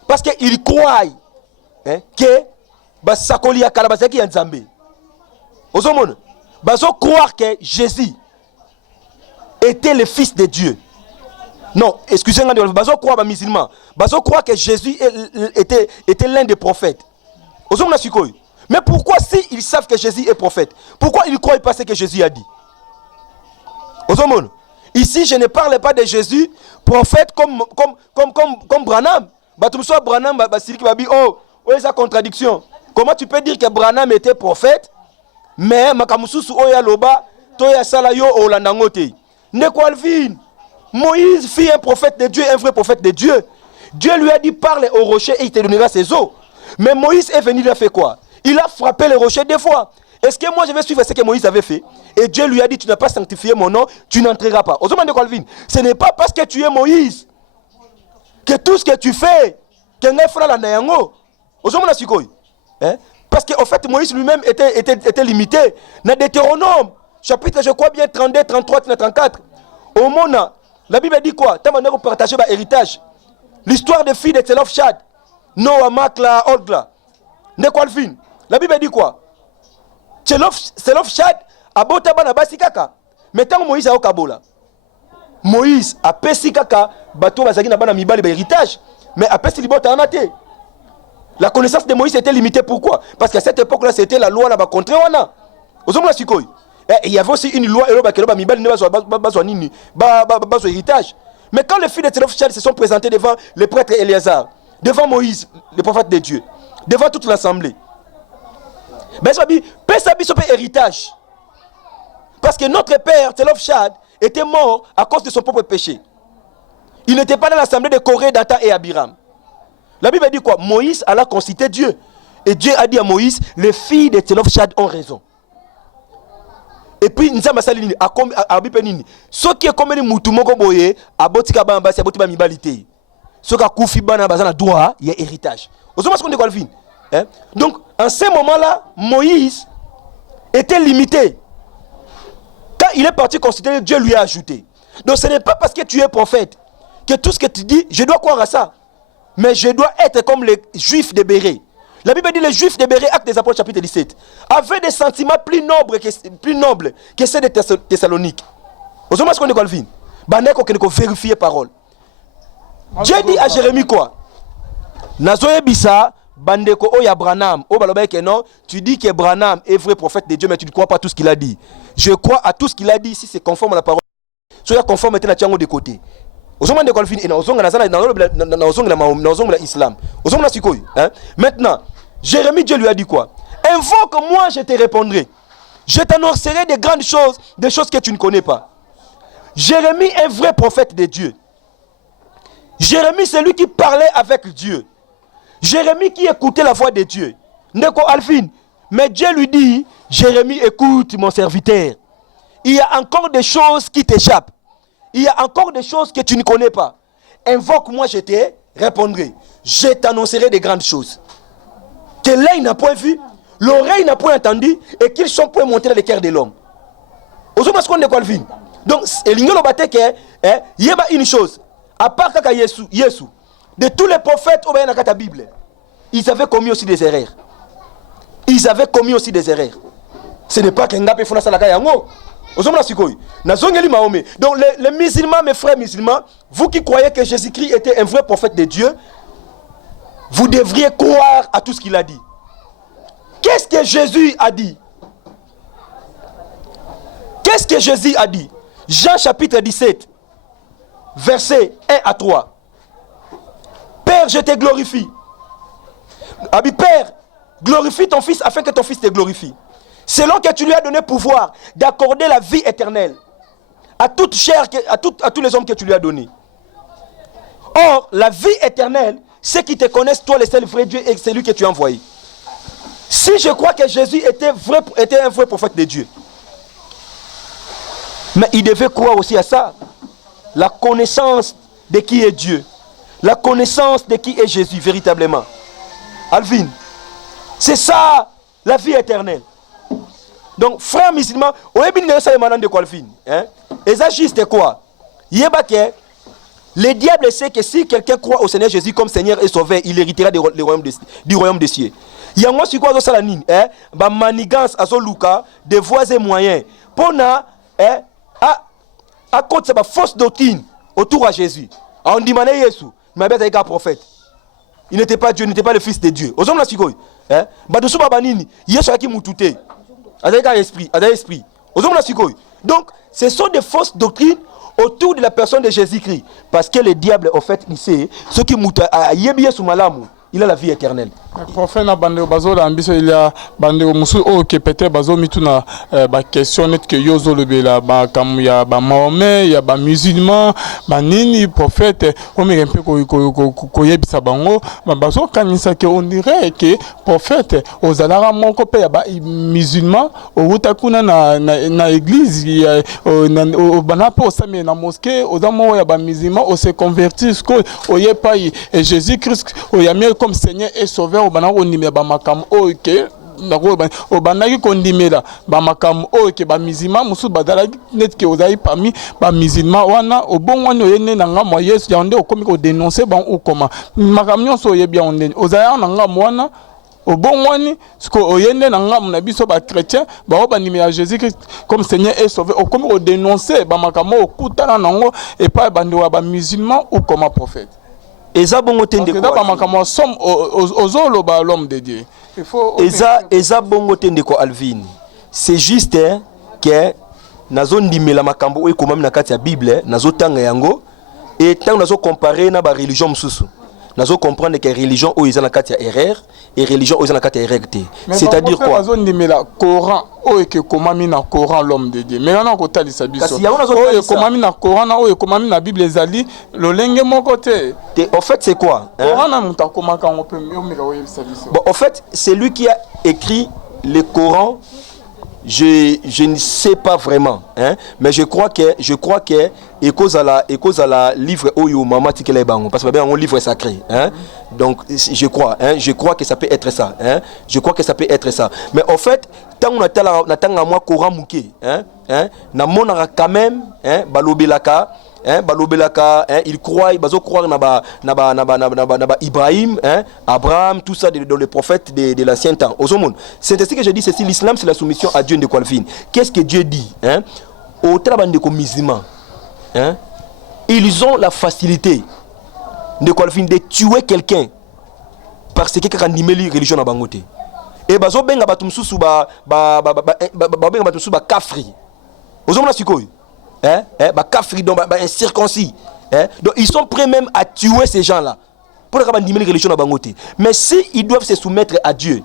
parce que il croit que basakoli ya kala bazaki ya nzambe ozomona bazo croire que Jésus était le fils de Dieu. Non, excusez-moi, bazo croire ba musulman, bazo croire que Jésus était l'un des prophètes. Ozomona sikoy. Mais pourquoi si ils savent que Jésus est prophète, pourquoi ils croient pas ce que Jésus a dit? Ozomona. Ici, je ne parle pas de Jésus prophète comme Branham. Batumso Branham basili ki babi oh esa contradiction. Comment tu peux dire que Branham était prophète mais makamususu oya loba toya sala yo olandangote? Ndeko Alvin, Moïse fit un prophète de Dieu, un vrai prophète de Dieu. Dieu lui a dit parle au rocher et il te donnera ses eaux. Mais Moïse est venu, il a fait quoi? Il a frappé le rocher deux fois. Est-ce que moi je vais suivre ce que Moïse avait fait? Et Dieu lui a dit tu n'as pas sanctifié mon nom, tu n'entreras pas. Ndeko Alvin, ce n'est pas parce que tu es Moïse que tout ce que tu fais que ngai fera la nayango. Parce qu'en fait Moïse lui-même était limité. Dans Deutéronome chapitre je crois bien 32, 33, 34. Au Mona, la Bible dit quoi? T'as demandé de partager l'héritage. L'histoire des filles de Tselofchad. Noah, Makla, Odla. Ndeko Alvin. La Bible dit quoi? Tselofchad a botaba na basikaka. Mais tant Moïse a okabola. Moïse a pesikaka bato bazaki na bana mibali ba héritage. Mais a pesi libota anate. La connaissance de Moïse était limitée. Pourquoi? Parce qu'à cette époque-là, c'était la loi là-bas contre wana. Il y avait aussi une loi héritage. Mais quand les filles de Tselofchad se sont présentées devant le prêtre Éléazar, devant Moïse, le prophète de Dieu, devant toute l'assemblée, héritage. Parce que notre père Tselofchad était mort à cause de son propre péché. Il n'était pas dans l'assemblée de Corée, Dathan et Abiram. La Bible dit quoi? Moïse alla consulter Dieu. Et Dieu a dit à Moïse, les filles de Tselofchad ont raison. Et puis nzamba salini abipe nini soki ekomeli mutu moko boye abotika bana basi abotika mibalite soka kufi bana bazana droit il y a héritage ozoma seconde Calvin donc en ce moment-là Moïse était limité quand il est parti considérer Dieu lui a ajouté. Donc ce n'est pas parce que tu es prophète que tout ce que tu dis je dois croire à ça, mais je dois être comme les juifs de Béré. La Bible dit les Juifs de Béré, Actes des Apôtres chapitre 17, avaient des sentiments plus nobles que ceux de Thessalonique. Vous savez ce qu'on est Calvin? Bandeko qui ne vérifier parole. Dieu dit à Jérémie quoi? Nazoye bisa bandeko oya Branham. O baloba que non, tu dis que Branham est vrai prophète de Dieu, mais tu ne crois pas à tout ce qu'il a dit. Je crois à tout ce qu'il a dit si c'est conforme à la parole. Soya conforme était na tiango de côté. Ozoma de Calvin et na ozonga na ozonga islam. Ozoma sikoy, hein? Maintenant Jérémie, Dieu lui a dit quoi? Invoque moi, je te répondrai. Je t'annoncerai des grandes choses, des choses que tu ne connais pas. Jérémie est un vrai prophète de Dieu. Jérémie, c'est lui qui parlait avec Dieu. Jérémie qui écoutait la voix de Dieu. Ndeko Alvin. Mais Dieu lui dit, Jérémie, écoute mon serviteur. Il y a encore des choses qui t'échappent. Il y a encore des choses que tu ne connais pas. invoque-moi, je te répondrai. Je t'annoncerai des grandes choses que l'œil n'a point vu, l'oreille n'a point entendu, et qu'ils sont point montés dans le cœur de l'homme. Donc, il y a une chose, à part que Yesu, de tous les prophètes au Bayana Kata Bible, ils avaient commis aussi des erreurs. Ils avaient commis aussi des erreurs. Ce n'est pas qu'un gars peut faire ça. Donc les musulmans, mes frères musulmans, vous qui croyez que Jésus-Christ était un vrai prophète de Dieu, vous devriez croire à tout ce qu'il a dit. Qu'est-ce que Jésus a dit? Qu'est-ce que Jésus a dit? Jean chapitre 17, versets 1 à 3. Père, je te glorifie. Abi Père, glorifie ton Fils afin que ton Fils te glorifie. Selon que tu lui as donné pouvoir d'accorder la vie éternelle à toute chair, à tous les hommes que tu lui as donné. Or, la vie éternelle, ceux qui te connaissent, toi le seul vrai Dieu et celui que tu as envoyé. Si je crois que Jésus était un vrai prophète de Dieu, mais il devait croire aussi à ça, la connaissance de qui est Dieu, la connaissance de qui est Jésus véritablement. Alvin, c'est ça la vie éternelle. Donc, frères musulmans, on est bien de quoi Alvin. Et ça juste quoi? Le diable sait que si quelqu'un croit au Seigneur Jésus comme Seigneur et Sauveur, il héritera du royaume des cieux. Il y a moi sur quoi ça la nine, ba manigance à Luka, des voies et moyens. Pour à cause de sa fausse doctrine autour à Jésus. On dit mané Jésus, mais bien un prophète. Il n'était pas Dieu, il n'était pas le Fils de Dieu. Aux hommes la sikoy, ba de souba banini, Yesu qui mutute. Avec un esprit, Aux hommes la sikoy. Donc, ce sont des fausses doctrines autour de la personne de Jésus-Christ. Parce que le diable, en fait, il sait, ce qui mouta à Yebiye Soumalamu, il a la vie éternelle. Prophète na bande bazo la ambition il y a bande musu o que peut-être bazo mituna ba question net que yozo le bela ba kam ya ba Mahomet ya ba musulman ba nini prophète o me un peu ko yebisa bango ba bazo kanisa que on dirait que prophète ozalara moko pe ya ba musulman o utakuna na église o bana po same na mosquée o damo ya ba musulman o se convertir ko o yepa et Jésus-Christ o ya mieux comme Seigneur et Sauveur. Bana ondimela ba makam oke ndako o banaki kondimela ba makam oke ba mizima musu badala net ke ozai parmi ba mizima wana o bongwani oyene na ngamo Yesu ya onde okomi ko dénoncer ban okoma makam nyonso oyebia onde ozaya na ngamo wana o bongwani siko oyende na ngamo na biso ba chrétien ba o bandimela Jésus Christ comme Seigneur et Sauveur okomi ko dénoncer ba makam okutana nango et pas bandi wa ba musulman ou comme prophète. Eza bongo tende ko l'homme de Dieu. Eza bongo tende ko Alvin. C'est juste que nazo ndimela makambo o ekomami na kati ya Bible, nazo tanga yango et tant nazo comparer na ba religion mususu. Nazo comprendre que religion o eza na kati ya erreur et religion o eza na kati ya erreur te. C'est-à-dire quoi? Nazo ndimela Coran o eke komami na Coran l'homme de Dieu. Mais on a kota lisa biso. O komami na Coran na o komami na Bible ezali lolenge moko te. En fait, c'est quoi? Bon, en fait, c'est lui qui a écrit le Coran. Je ne sais pas vraiment, mais je crois que et cause à la livre Oyo Mama Tikele Bango, parce que bien un livre sacré, donc je crois que ça peut être ça, je crois que ça peut être ça. Mais en fait, tant on a moi Coran Mouké, na monara quand même, balobelaka. Il croit, il croire naba Ibrahim, Abraham, tout ça dans les prophètes de l'ancien temps. C'est ainsi que je dis ceci, l'islam c'est la soumission à Dieu de Kwalfin. Qu'est-ce que Dieu dit? Au travail de musulmans, ils ont la facilité de Kwalfin de tuer quelqu'un parce que quelqu'un a animé la religion à Bangote. Et bazo benga batumsusu ba benga batumsusu ba kafri. Ozomona sikoy. Kafri, donc incirconcis. Donc ils sont prêts même à tuer ces gens-là pour les religions à Bangote. Mais s'ils doivent se soumettre à Dieu,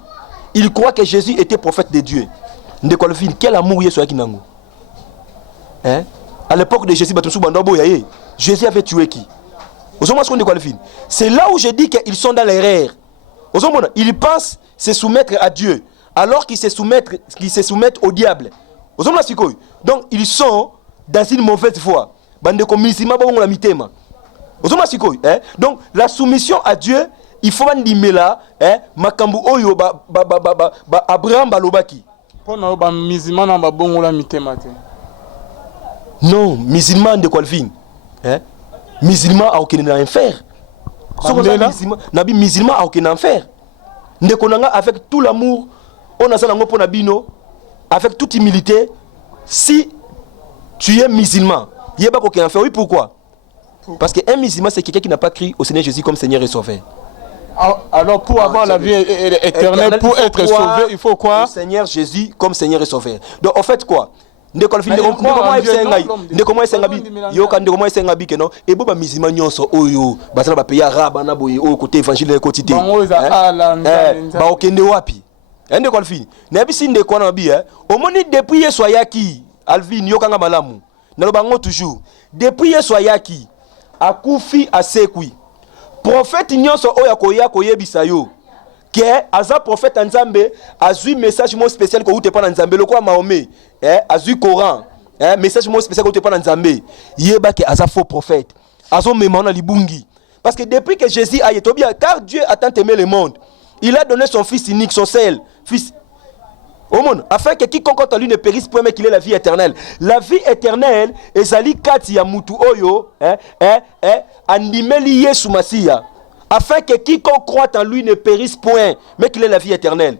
ils croient que Jésus était prophète de Dieu. Quel amour est ce qui n'a pas? À l'époque de Jésus, Jésus avait tué qui? C'est là où je dis qu'ils sont dans l'erreur. Ils pensent se soumettre à Dieu alors qu'ils se soumettent au diable. Donc ils sont dans une mauvaise foi. Bande comme musulman ba la mitema. Donc la soumission à Dieu, il faut mandimela makambu oyo Abraham balobaki. Pona ba musulman na ba bongola mitema te. Non, musulman de Calvin. Musulman a aucun enfer. Nabi musulman a aucun enfer. Ndekonanga avec tout l'amour, on a ça pour Nabino, avec toute humilité. Si tu es musulman, il n'y a pas aucun enfer. Oui, pourquoi? Parce qu'un musulman, c'est quelqu'un qui n'a pas crié au Seigneur Jésus comme Seigneur et Sauveur. Alors pour avoir la vie éternelle, pour être sauvé, il faut quoi? Le Seigneur Jésus comme Seigneur et Sauveur. Donc en fait quoi? Et bon musulman nyonso oyo basala ba pays arabe na boye o côté évangile quotidien ba okende wapi ende kwa fini na bisi ndeko na bi omoni depuis Yesu ayaki Alvin yokanga malamu na lo bango toujours depuis Yesu ayaki akufi asekwi prophète nyonso oyo akoya koyebisa yo que aza prophète Nzambe azui message mo spécial ko utepa na Nzambe lokwa Mahomet azui Coran message mo spécial ko utepa na Nzambe yeba que aza faux prophète azo mema na libungi parce que depuis que Jésus a été bien car Dieu a tant aimé le monde il a donné son fils unique son seul fils au monde afin que quiconque en lui ne périsse point mais qu'il ait la vie éternelle. La vie éternelle ezali kati ya mutu oyo andimeli Yesu Masia afin que quiconque croit en lui ne périsse point mais qu'il ait la vie éternelle.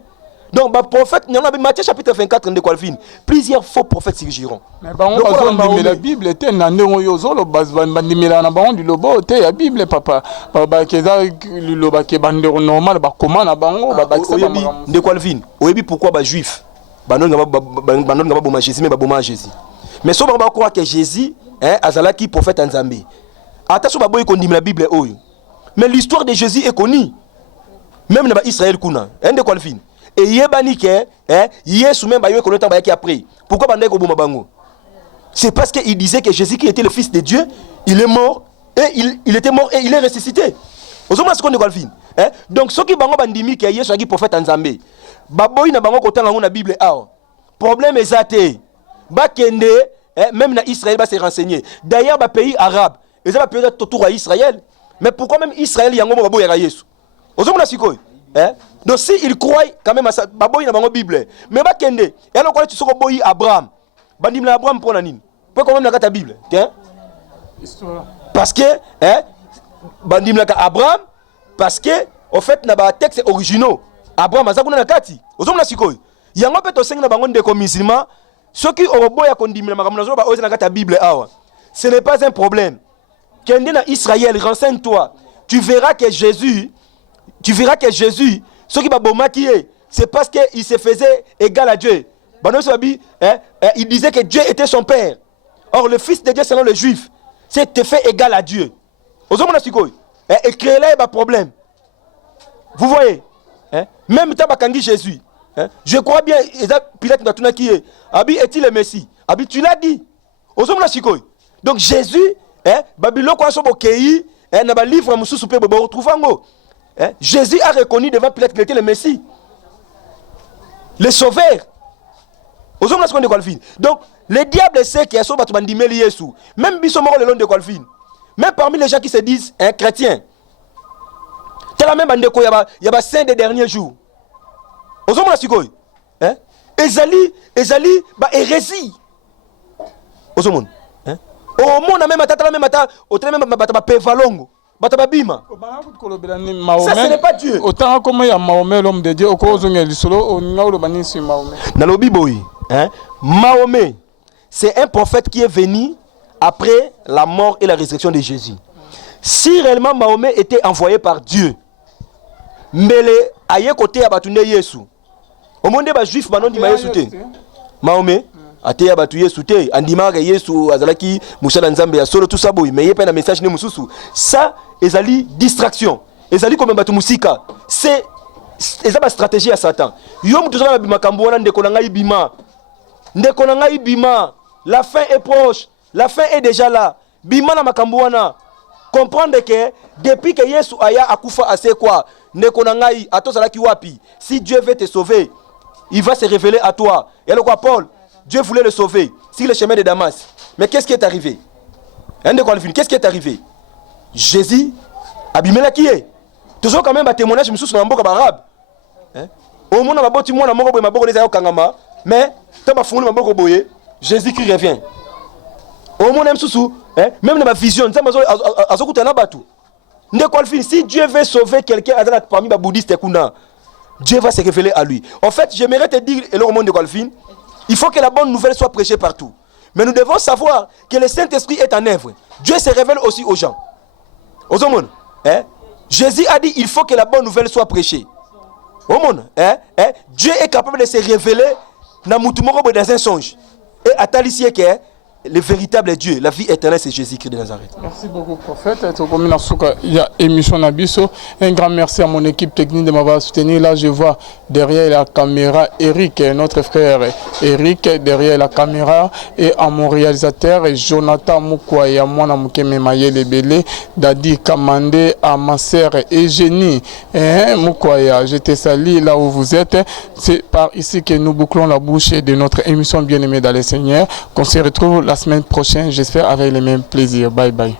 Donc bah prophète Matthieu chapitre 24 de Calvin plusieurs faux prophètes surgiront. Mais bah on la Bible était na ndongo yozolo bandimela na bango du lobo te ya Bible papa ba keza loba ke bandero normal ba comment na bango ba de Calvin oyebi pourquoi ba juif bandonga ba boma Jésus mais ba boma Jésus mais so ba croire que Jésus azalaki prophète Nzambe attention ba boy kondimela Bible oyo mais l'histoire de Jésus est connue même na ba Israël kuna de Calvin. Et yebani ke Yesu même ba yo connaître ba yaki après. Pourquoi bandai ko boma bango? C'est parce qu'il disait que Jésus qui était le fils de Dieu, il est mort et il était mort et il est ressuscité. Ozoma ce qu'on dit donc ceux qui bango bandimi ke Yesu aki prophète Nzambe. Ba boy na bango kotanga na Bible awa. Problème ezate. Ba kende même na Israël va se renseigner. D'ailleurs ba pays arabe, ils ont pays autour à Israël. Mais pourquoi même Israël yango ba boy ya Yesu? Ozoma na sikoy. Donc si il croit quand même à ça baboy na bango Bible mais ba kende et alors quand tu soko boyi Abraham bandim na Abraham pour nanine peut quand même na ta Bible tiens parce que bandim na Abraham parce que au fait na ba texte originaux Abraham azakuna na kati ozomna sikoy yango peut to senga na bango ndeko musulman ceux qui ont boya kondimela makambo na zo ba oza na kata Bible awa ce n'est pas un problème kende na Israël renseigne-toi tu verras que Jésus ce qui va bomaki, c'est parce qu'il se faisait égal à Dieu. Il disait que Dieu était son père. Or, le fils de Dieu, selon les Juifs, c'est fait égal à Dieu. Et créer là, il y a un problème. Vous voyez, même Tabakangi Jésus, je crois bien, Pilate est-il le Messie? Tu l'as dit. Donc, Jésus, Babylone, quand il y a un livre, Jésus a reconnu devant Pilate qu'il était le Messie, le sauveur. Donc, le diable sait qu'il y a son bâtiment d'Imeli Yesu. Même Bissomoro le long de Calvin. Même parmi les gens qui se disent chrétiens. C'est la même bande il y a saint des derniers jours. Ezali, hérésie. Au monde, même atata, même atata, au même pévalongo. Ça, ce n'est pas Dieu. Autant comme il y a Mahomet, l'homme de Dieu, au cause de solo, on a le bani sur Mahomet. Dans le Bible, Mahomet, c'est un prophète qui est venu après la mort et la résurrection de Jésus. Si réellement Mahomet était envoyé par Dieu, mais les aïe côté abatune Yesu. Au monde des juifs, maintenant dit Yesu te. Mahomet. Ate ya batu Yesu te andimaka Yesu azalaki musala nzambe ya solo tout ça boy mais yepa na message ne mususu ça ezali distraction ezali comme batu musika c'est ezaba stratégie ya Satan yo mutu zala bimakambo wana ndeko na ngai bima la fin est proche la fin est déjà là bima na makambo wana comprendre que depuis que Yesu aya akufa ase quoi ndeko na ngai atozalaki wapi si Dieu veut te sauver il va se révéler à toi et le quoi Paul Dieu voulait le sauver sur le chemin de Damas. Mais qu'est-ce qui est arrivé? Qu'est-ce qui est arrivé? Jésus, Abimelaki est. Toujours quand même un témoignage, je me souviens de arabe. Au monde, on a un mais Jésus-Christ revient. Au monde, même dans ma vision, si Dieu veut sauver quelqu'un parmi les bouddhistes, Dieu va se révéler à lui. En fait, j'aimerais te dire, et le monde de Golfin, il faut que la bonne nouvelle soit prêchée partout. Mais nous devons savoir que le Saint-Esprit est en œuvre. Dieu se révèle aussi aux gens. Aux hommes. Jésus a dit il faut que la bonne nouvelle soit prêchée. Au monde. Dieu est capable de se révéler dans un songe. Et à tel ici que le véritable Dieu, la vie éternelle, c'est Jésus-Christ de Nazareth. Merci beaucoup, prophète. Il y a émission Nabiso. Un grand merci à mon équipe technique de m'avoir soutenu. Là, je vois derrière la caméra Eric, notre frère Eric, derrière la caméra, et à mon réalisateur Jonathan Mukwaya, moi, Namukeme Maye Lebele, Dadi Kamande, à ma sœur Eugénie Mukwaya. Je te salue là où vous êtes. C'est par ici que nous bouclons la bouche de notre émission bien-aimée dans le Seigneur. Qu'on se retrouve la semaine prochaine, j'espère avec le même plaisir. Bye bye.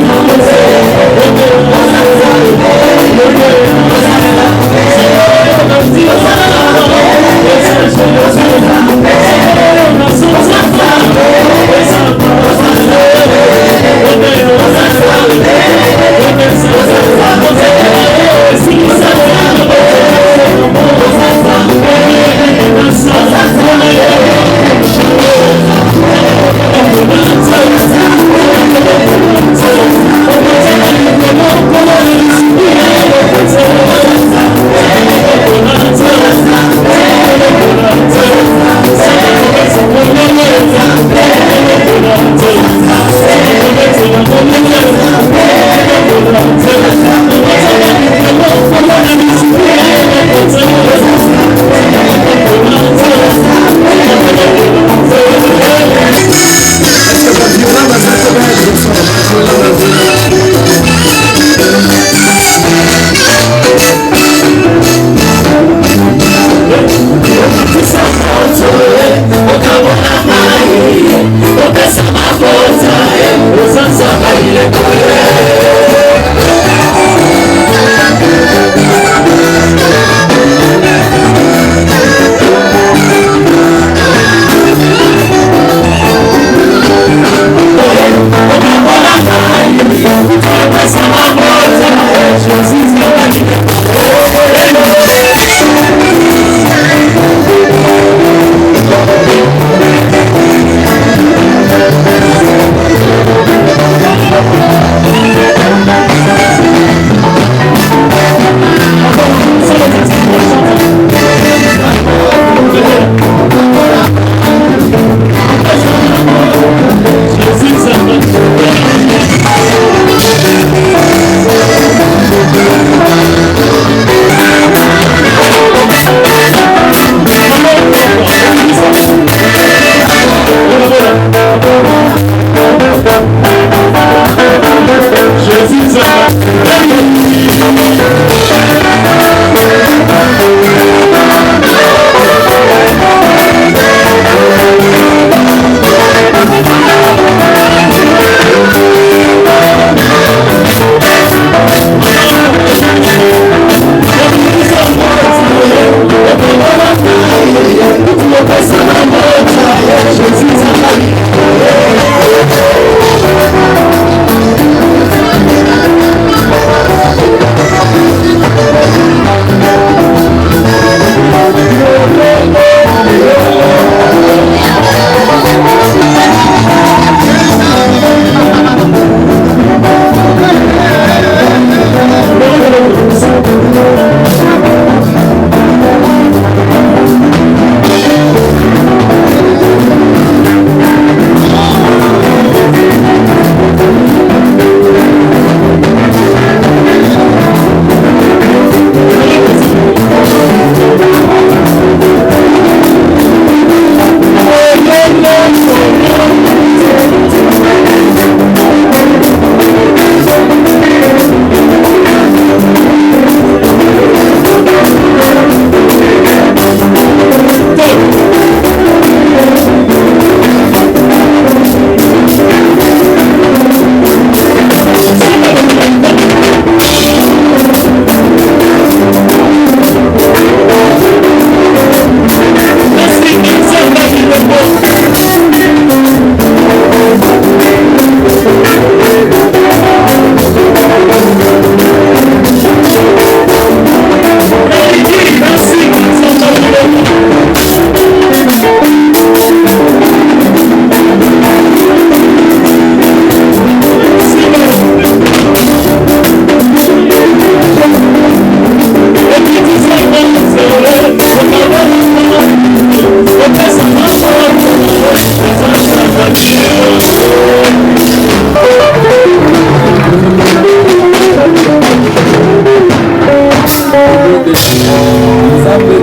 Thank you.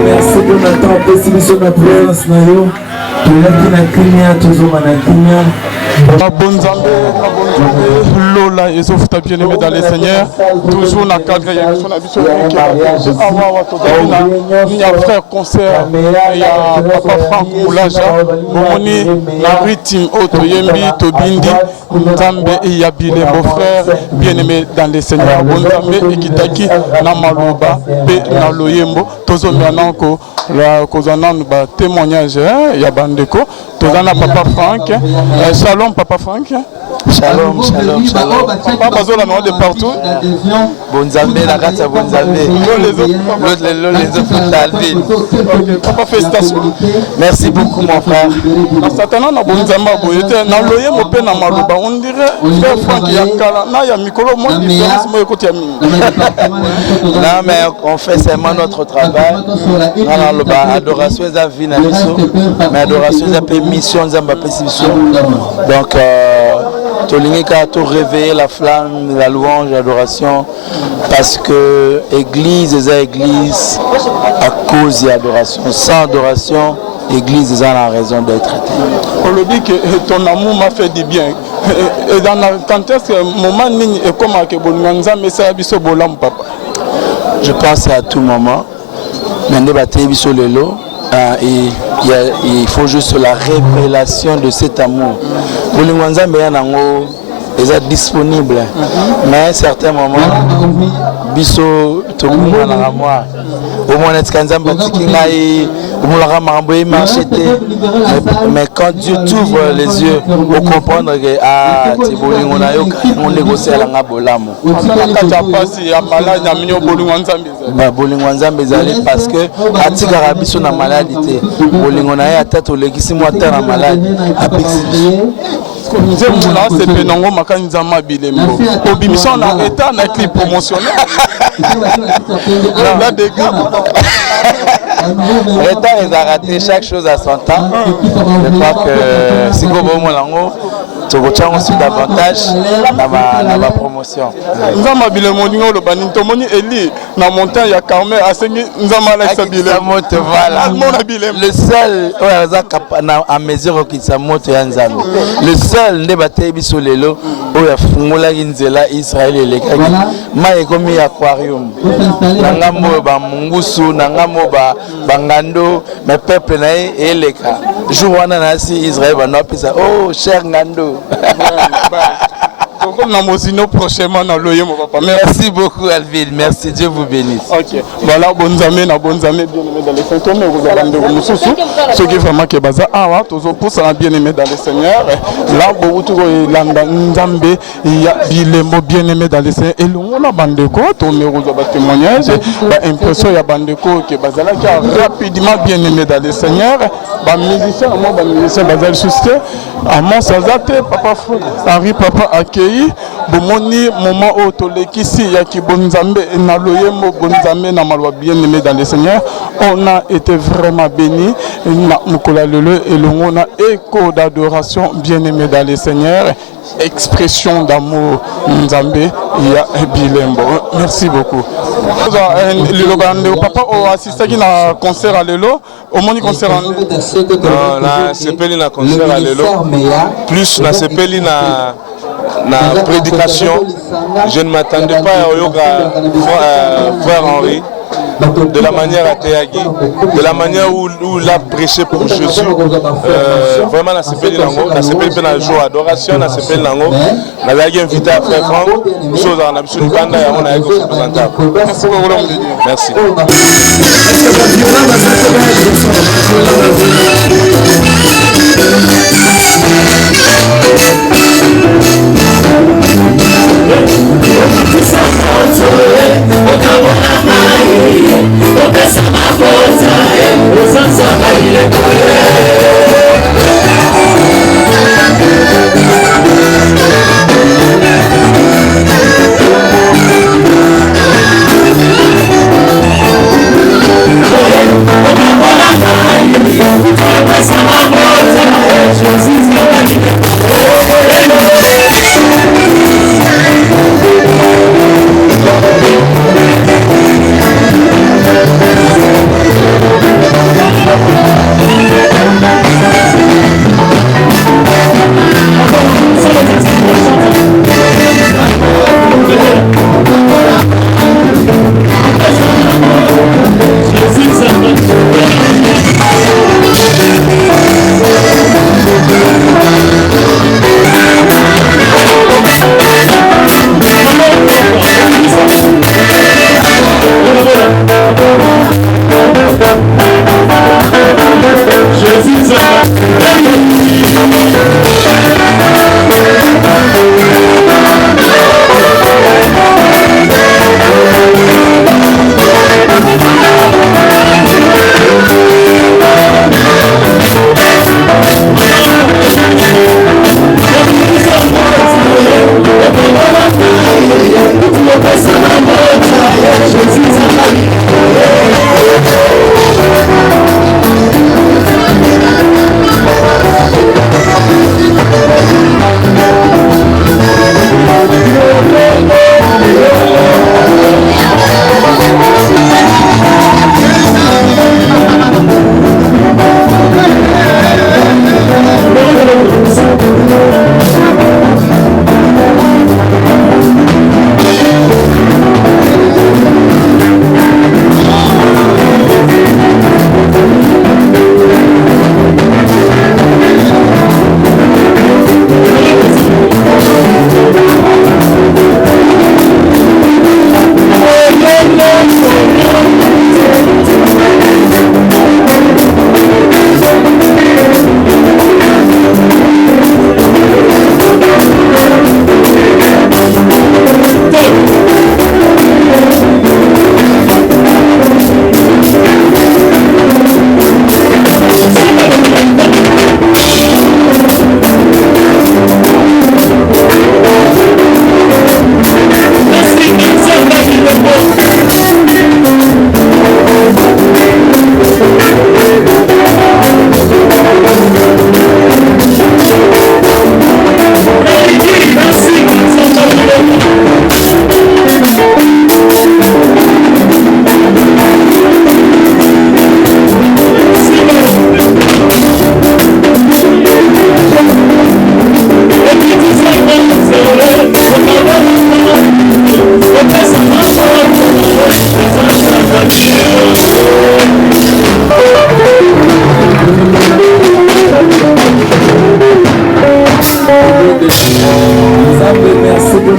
Merci pour notre temps, merci pour notre présence. Lola et Zofuta bien-aimé dans les seigneurs, toujours dans le cadre de il y a frère concert, il y a Papa Franck Moulaja, Bomoni, la rythme Otoyembi, Tobindi, Nzambe et Yabile, mon frère bien-aimé dans les seigneurs, Bonzambe et Kitaki, Namaluba, Pe Naloyembo, Tozo Miananko, la Kozanan, témoignage, Yabandeko, Tozana Papa Franck, Shalom Papa Franck. Shalom, shalom, shalom. Papa Bazola non de partout. Bonzambe, la race à Bonzambe. Les autres Papa, félicitations. Merci beaucoup, mon frère. Satanan na Bonzamba, na loyer mon père na Malouba. On dirait frère Franck Yakala. Na ya Mikolo, moi différence moi écoute Yami. Non, mais on fait seulement notre travail. Non, non, adoration est à vie, mais adoration est à mission, donc Tolingika tout réveiller la flamme, la louange, l'adoration, parce que l'église est église à cause de l'adoration. Sans adoration, l'église est la raison d'être. On le dit que ton amour m'a fait du bien. Et dans la quand est-ce que moment et comment que Bonanza mais ça biso bolam papa. Je pense à tout moment. Maintenant baté biso lelo et il faut juste la révélation de cet amour. Bonanza mais yango est disponible. Mais à un certain moment biso to kuma na moi. Au moins être kanzamba tikinga et mais quand Dieu t'ouvre les yeux pour comprendre que ah tu bolingo na yo on négocie la ngabolamo ba bolingo nzambe ezali parce que atika biso na maladie bolingo na ya tata olekisi moi ta na maladie apexi nzembo na sepe nango makanza mabilembo obimisa na état na clip promotionnel là des gars l'état ils a raté chaque chose à son temps. Je crois que si vous voulez mon tu retiens aussi davantage dans ma promotion. Nzama bilembo ningo lo bani tomoni eli na montagne ya Carmel asengi nzama la sabile moto voilà le seul à mesure qu'il sa moto ya nzambe le seul nde batay biso lelo oya fungola nzela Israël elekaki mai komi aquarium nangamo ba mungusu nangamo ba bangando mais peuple na eleka jour wana na si Israël ba no pesa oh cher ngando. Prochainement dans l'oeil, mon papa. Merci beaucoup, Alvin. Merci, Dieu vous bénisse. Ok. Voilà, bonnes amies, bien aimé dans les Seigneurs. Vous avez rendez-vous ce qui est vraiment que baza. Ah, ouais, tous pour ça bien aimé dans les Seigneurs. Là, beaucoup de landa Nzambe, il y a bien aimé dans les Seigneurs. Et l'on a bandeko, ton numéro de témoignage, impression il y a bandeko qui baza là qui a rapidement bien aimé dans les Seigneurs. Musicien, moi, musicien baza le soucier. À mon Sazate, papa Henri, papa accueilli. Bomoni moment où tolekisi ya ki bonzambe na loyemo bonzambe na malwa bien aimé dans le Seigneur, on a été vraiment béni na mukola lelo et on a écho d'adoration bien aimé dans le Seigneur, expression d'amour nzambe ya bilembo. Merci beaucoup. Le papa a assisté à un concert à Lelo. Au moins, concert à Lelo. Non, là, c'est pas un concert à Lelo. Plus, là, c'est pas une prédication. Je ne m'attendais pas à Oyoga, frère Henri. De la manière à Théagi, de la manière où il a prêché pour Jésus, vraiment, on a s'appelé Lango, on a s'appelé un jour d'adoration, on a s'appelé Lango, on a invité à Frère Franck, chose on a besoin de banda et on a été représentable. Merci beaucoup. Merci. Jesus,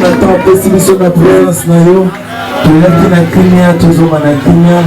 Jonathan apesi biso na présence na yo toyaki na kimia tozonga na kimia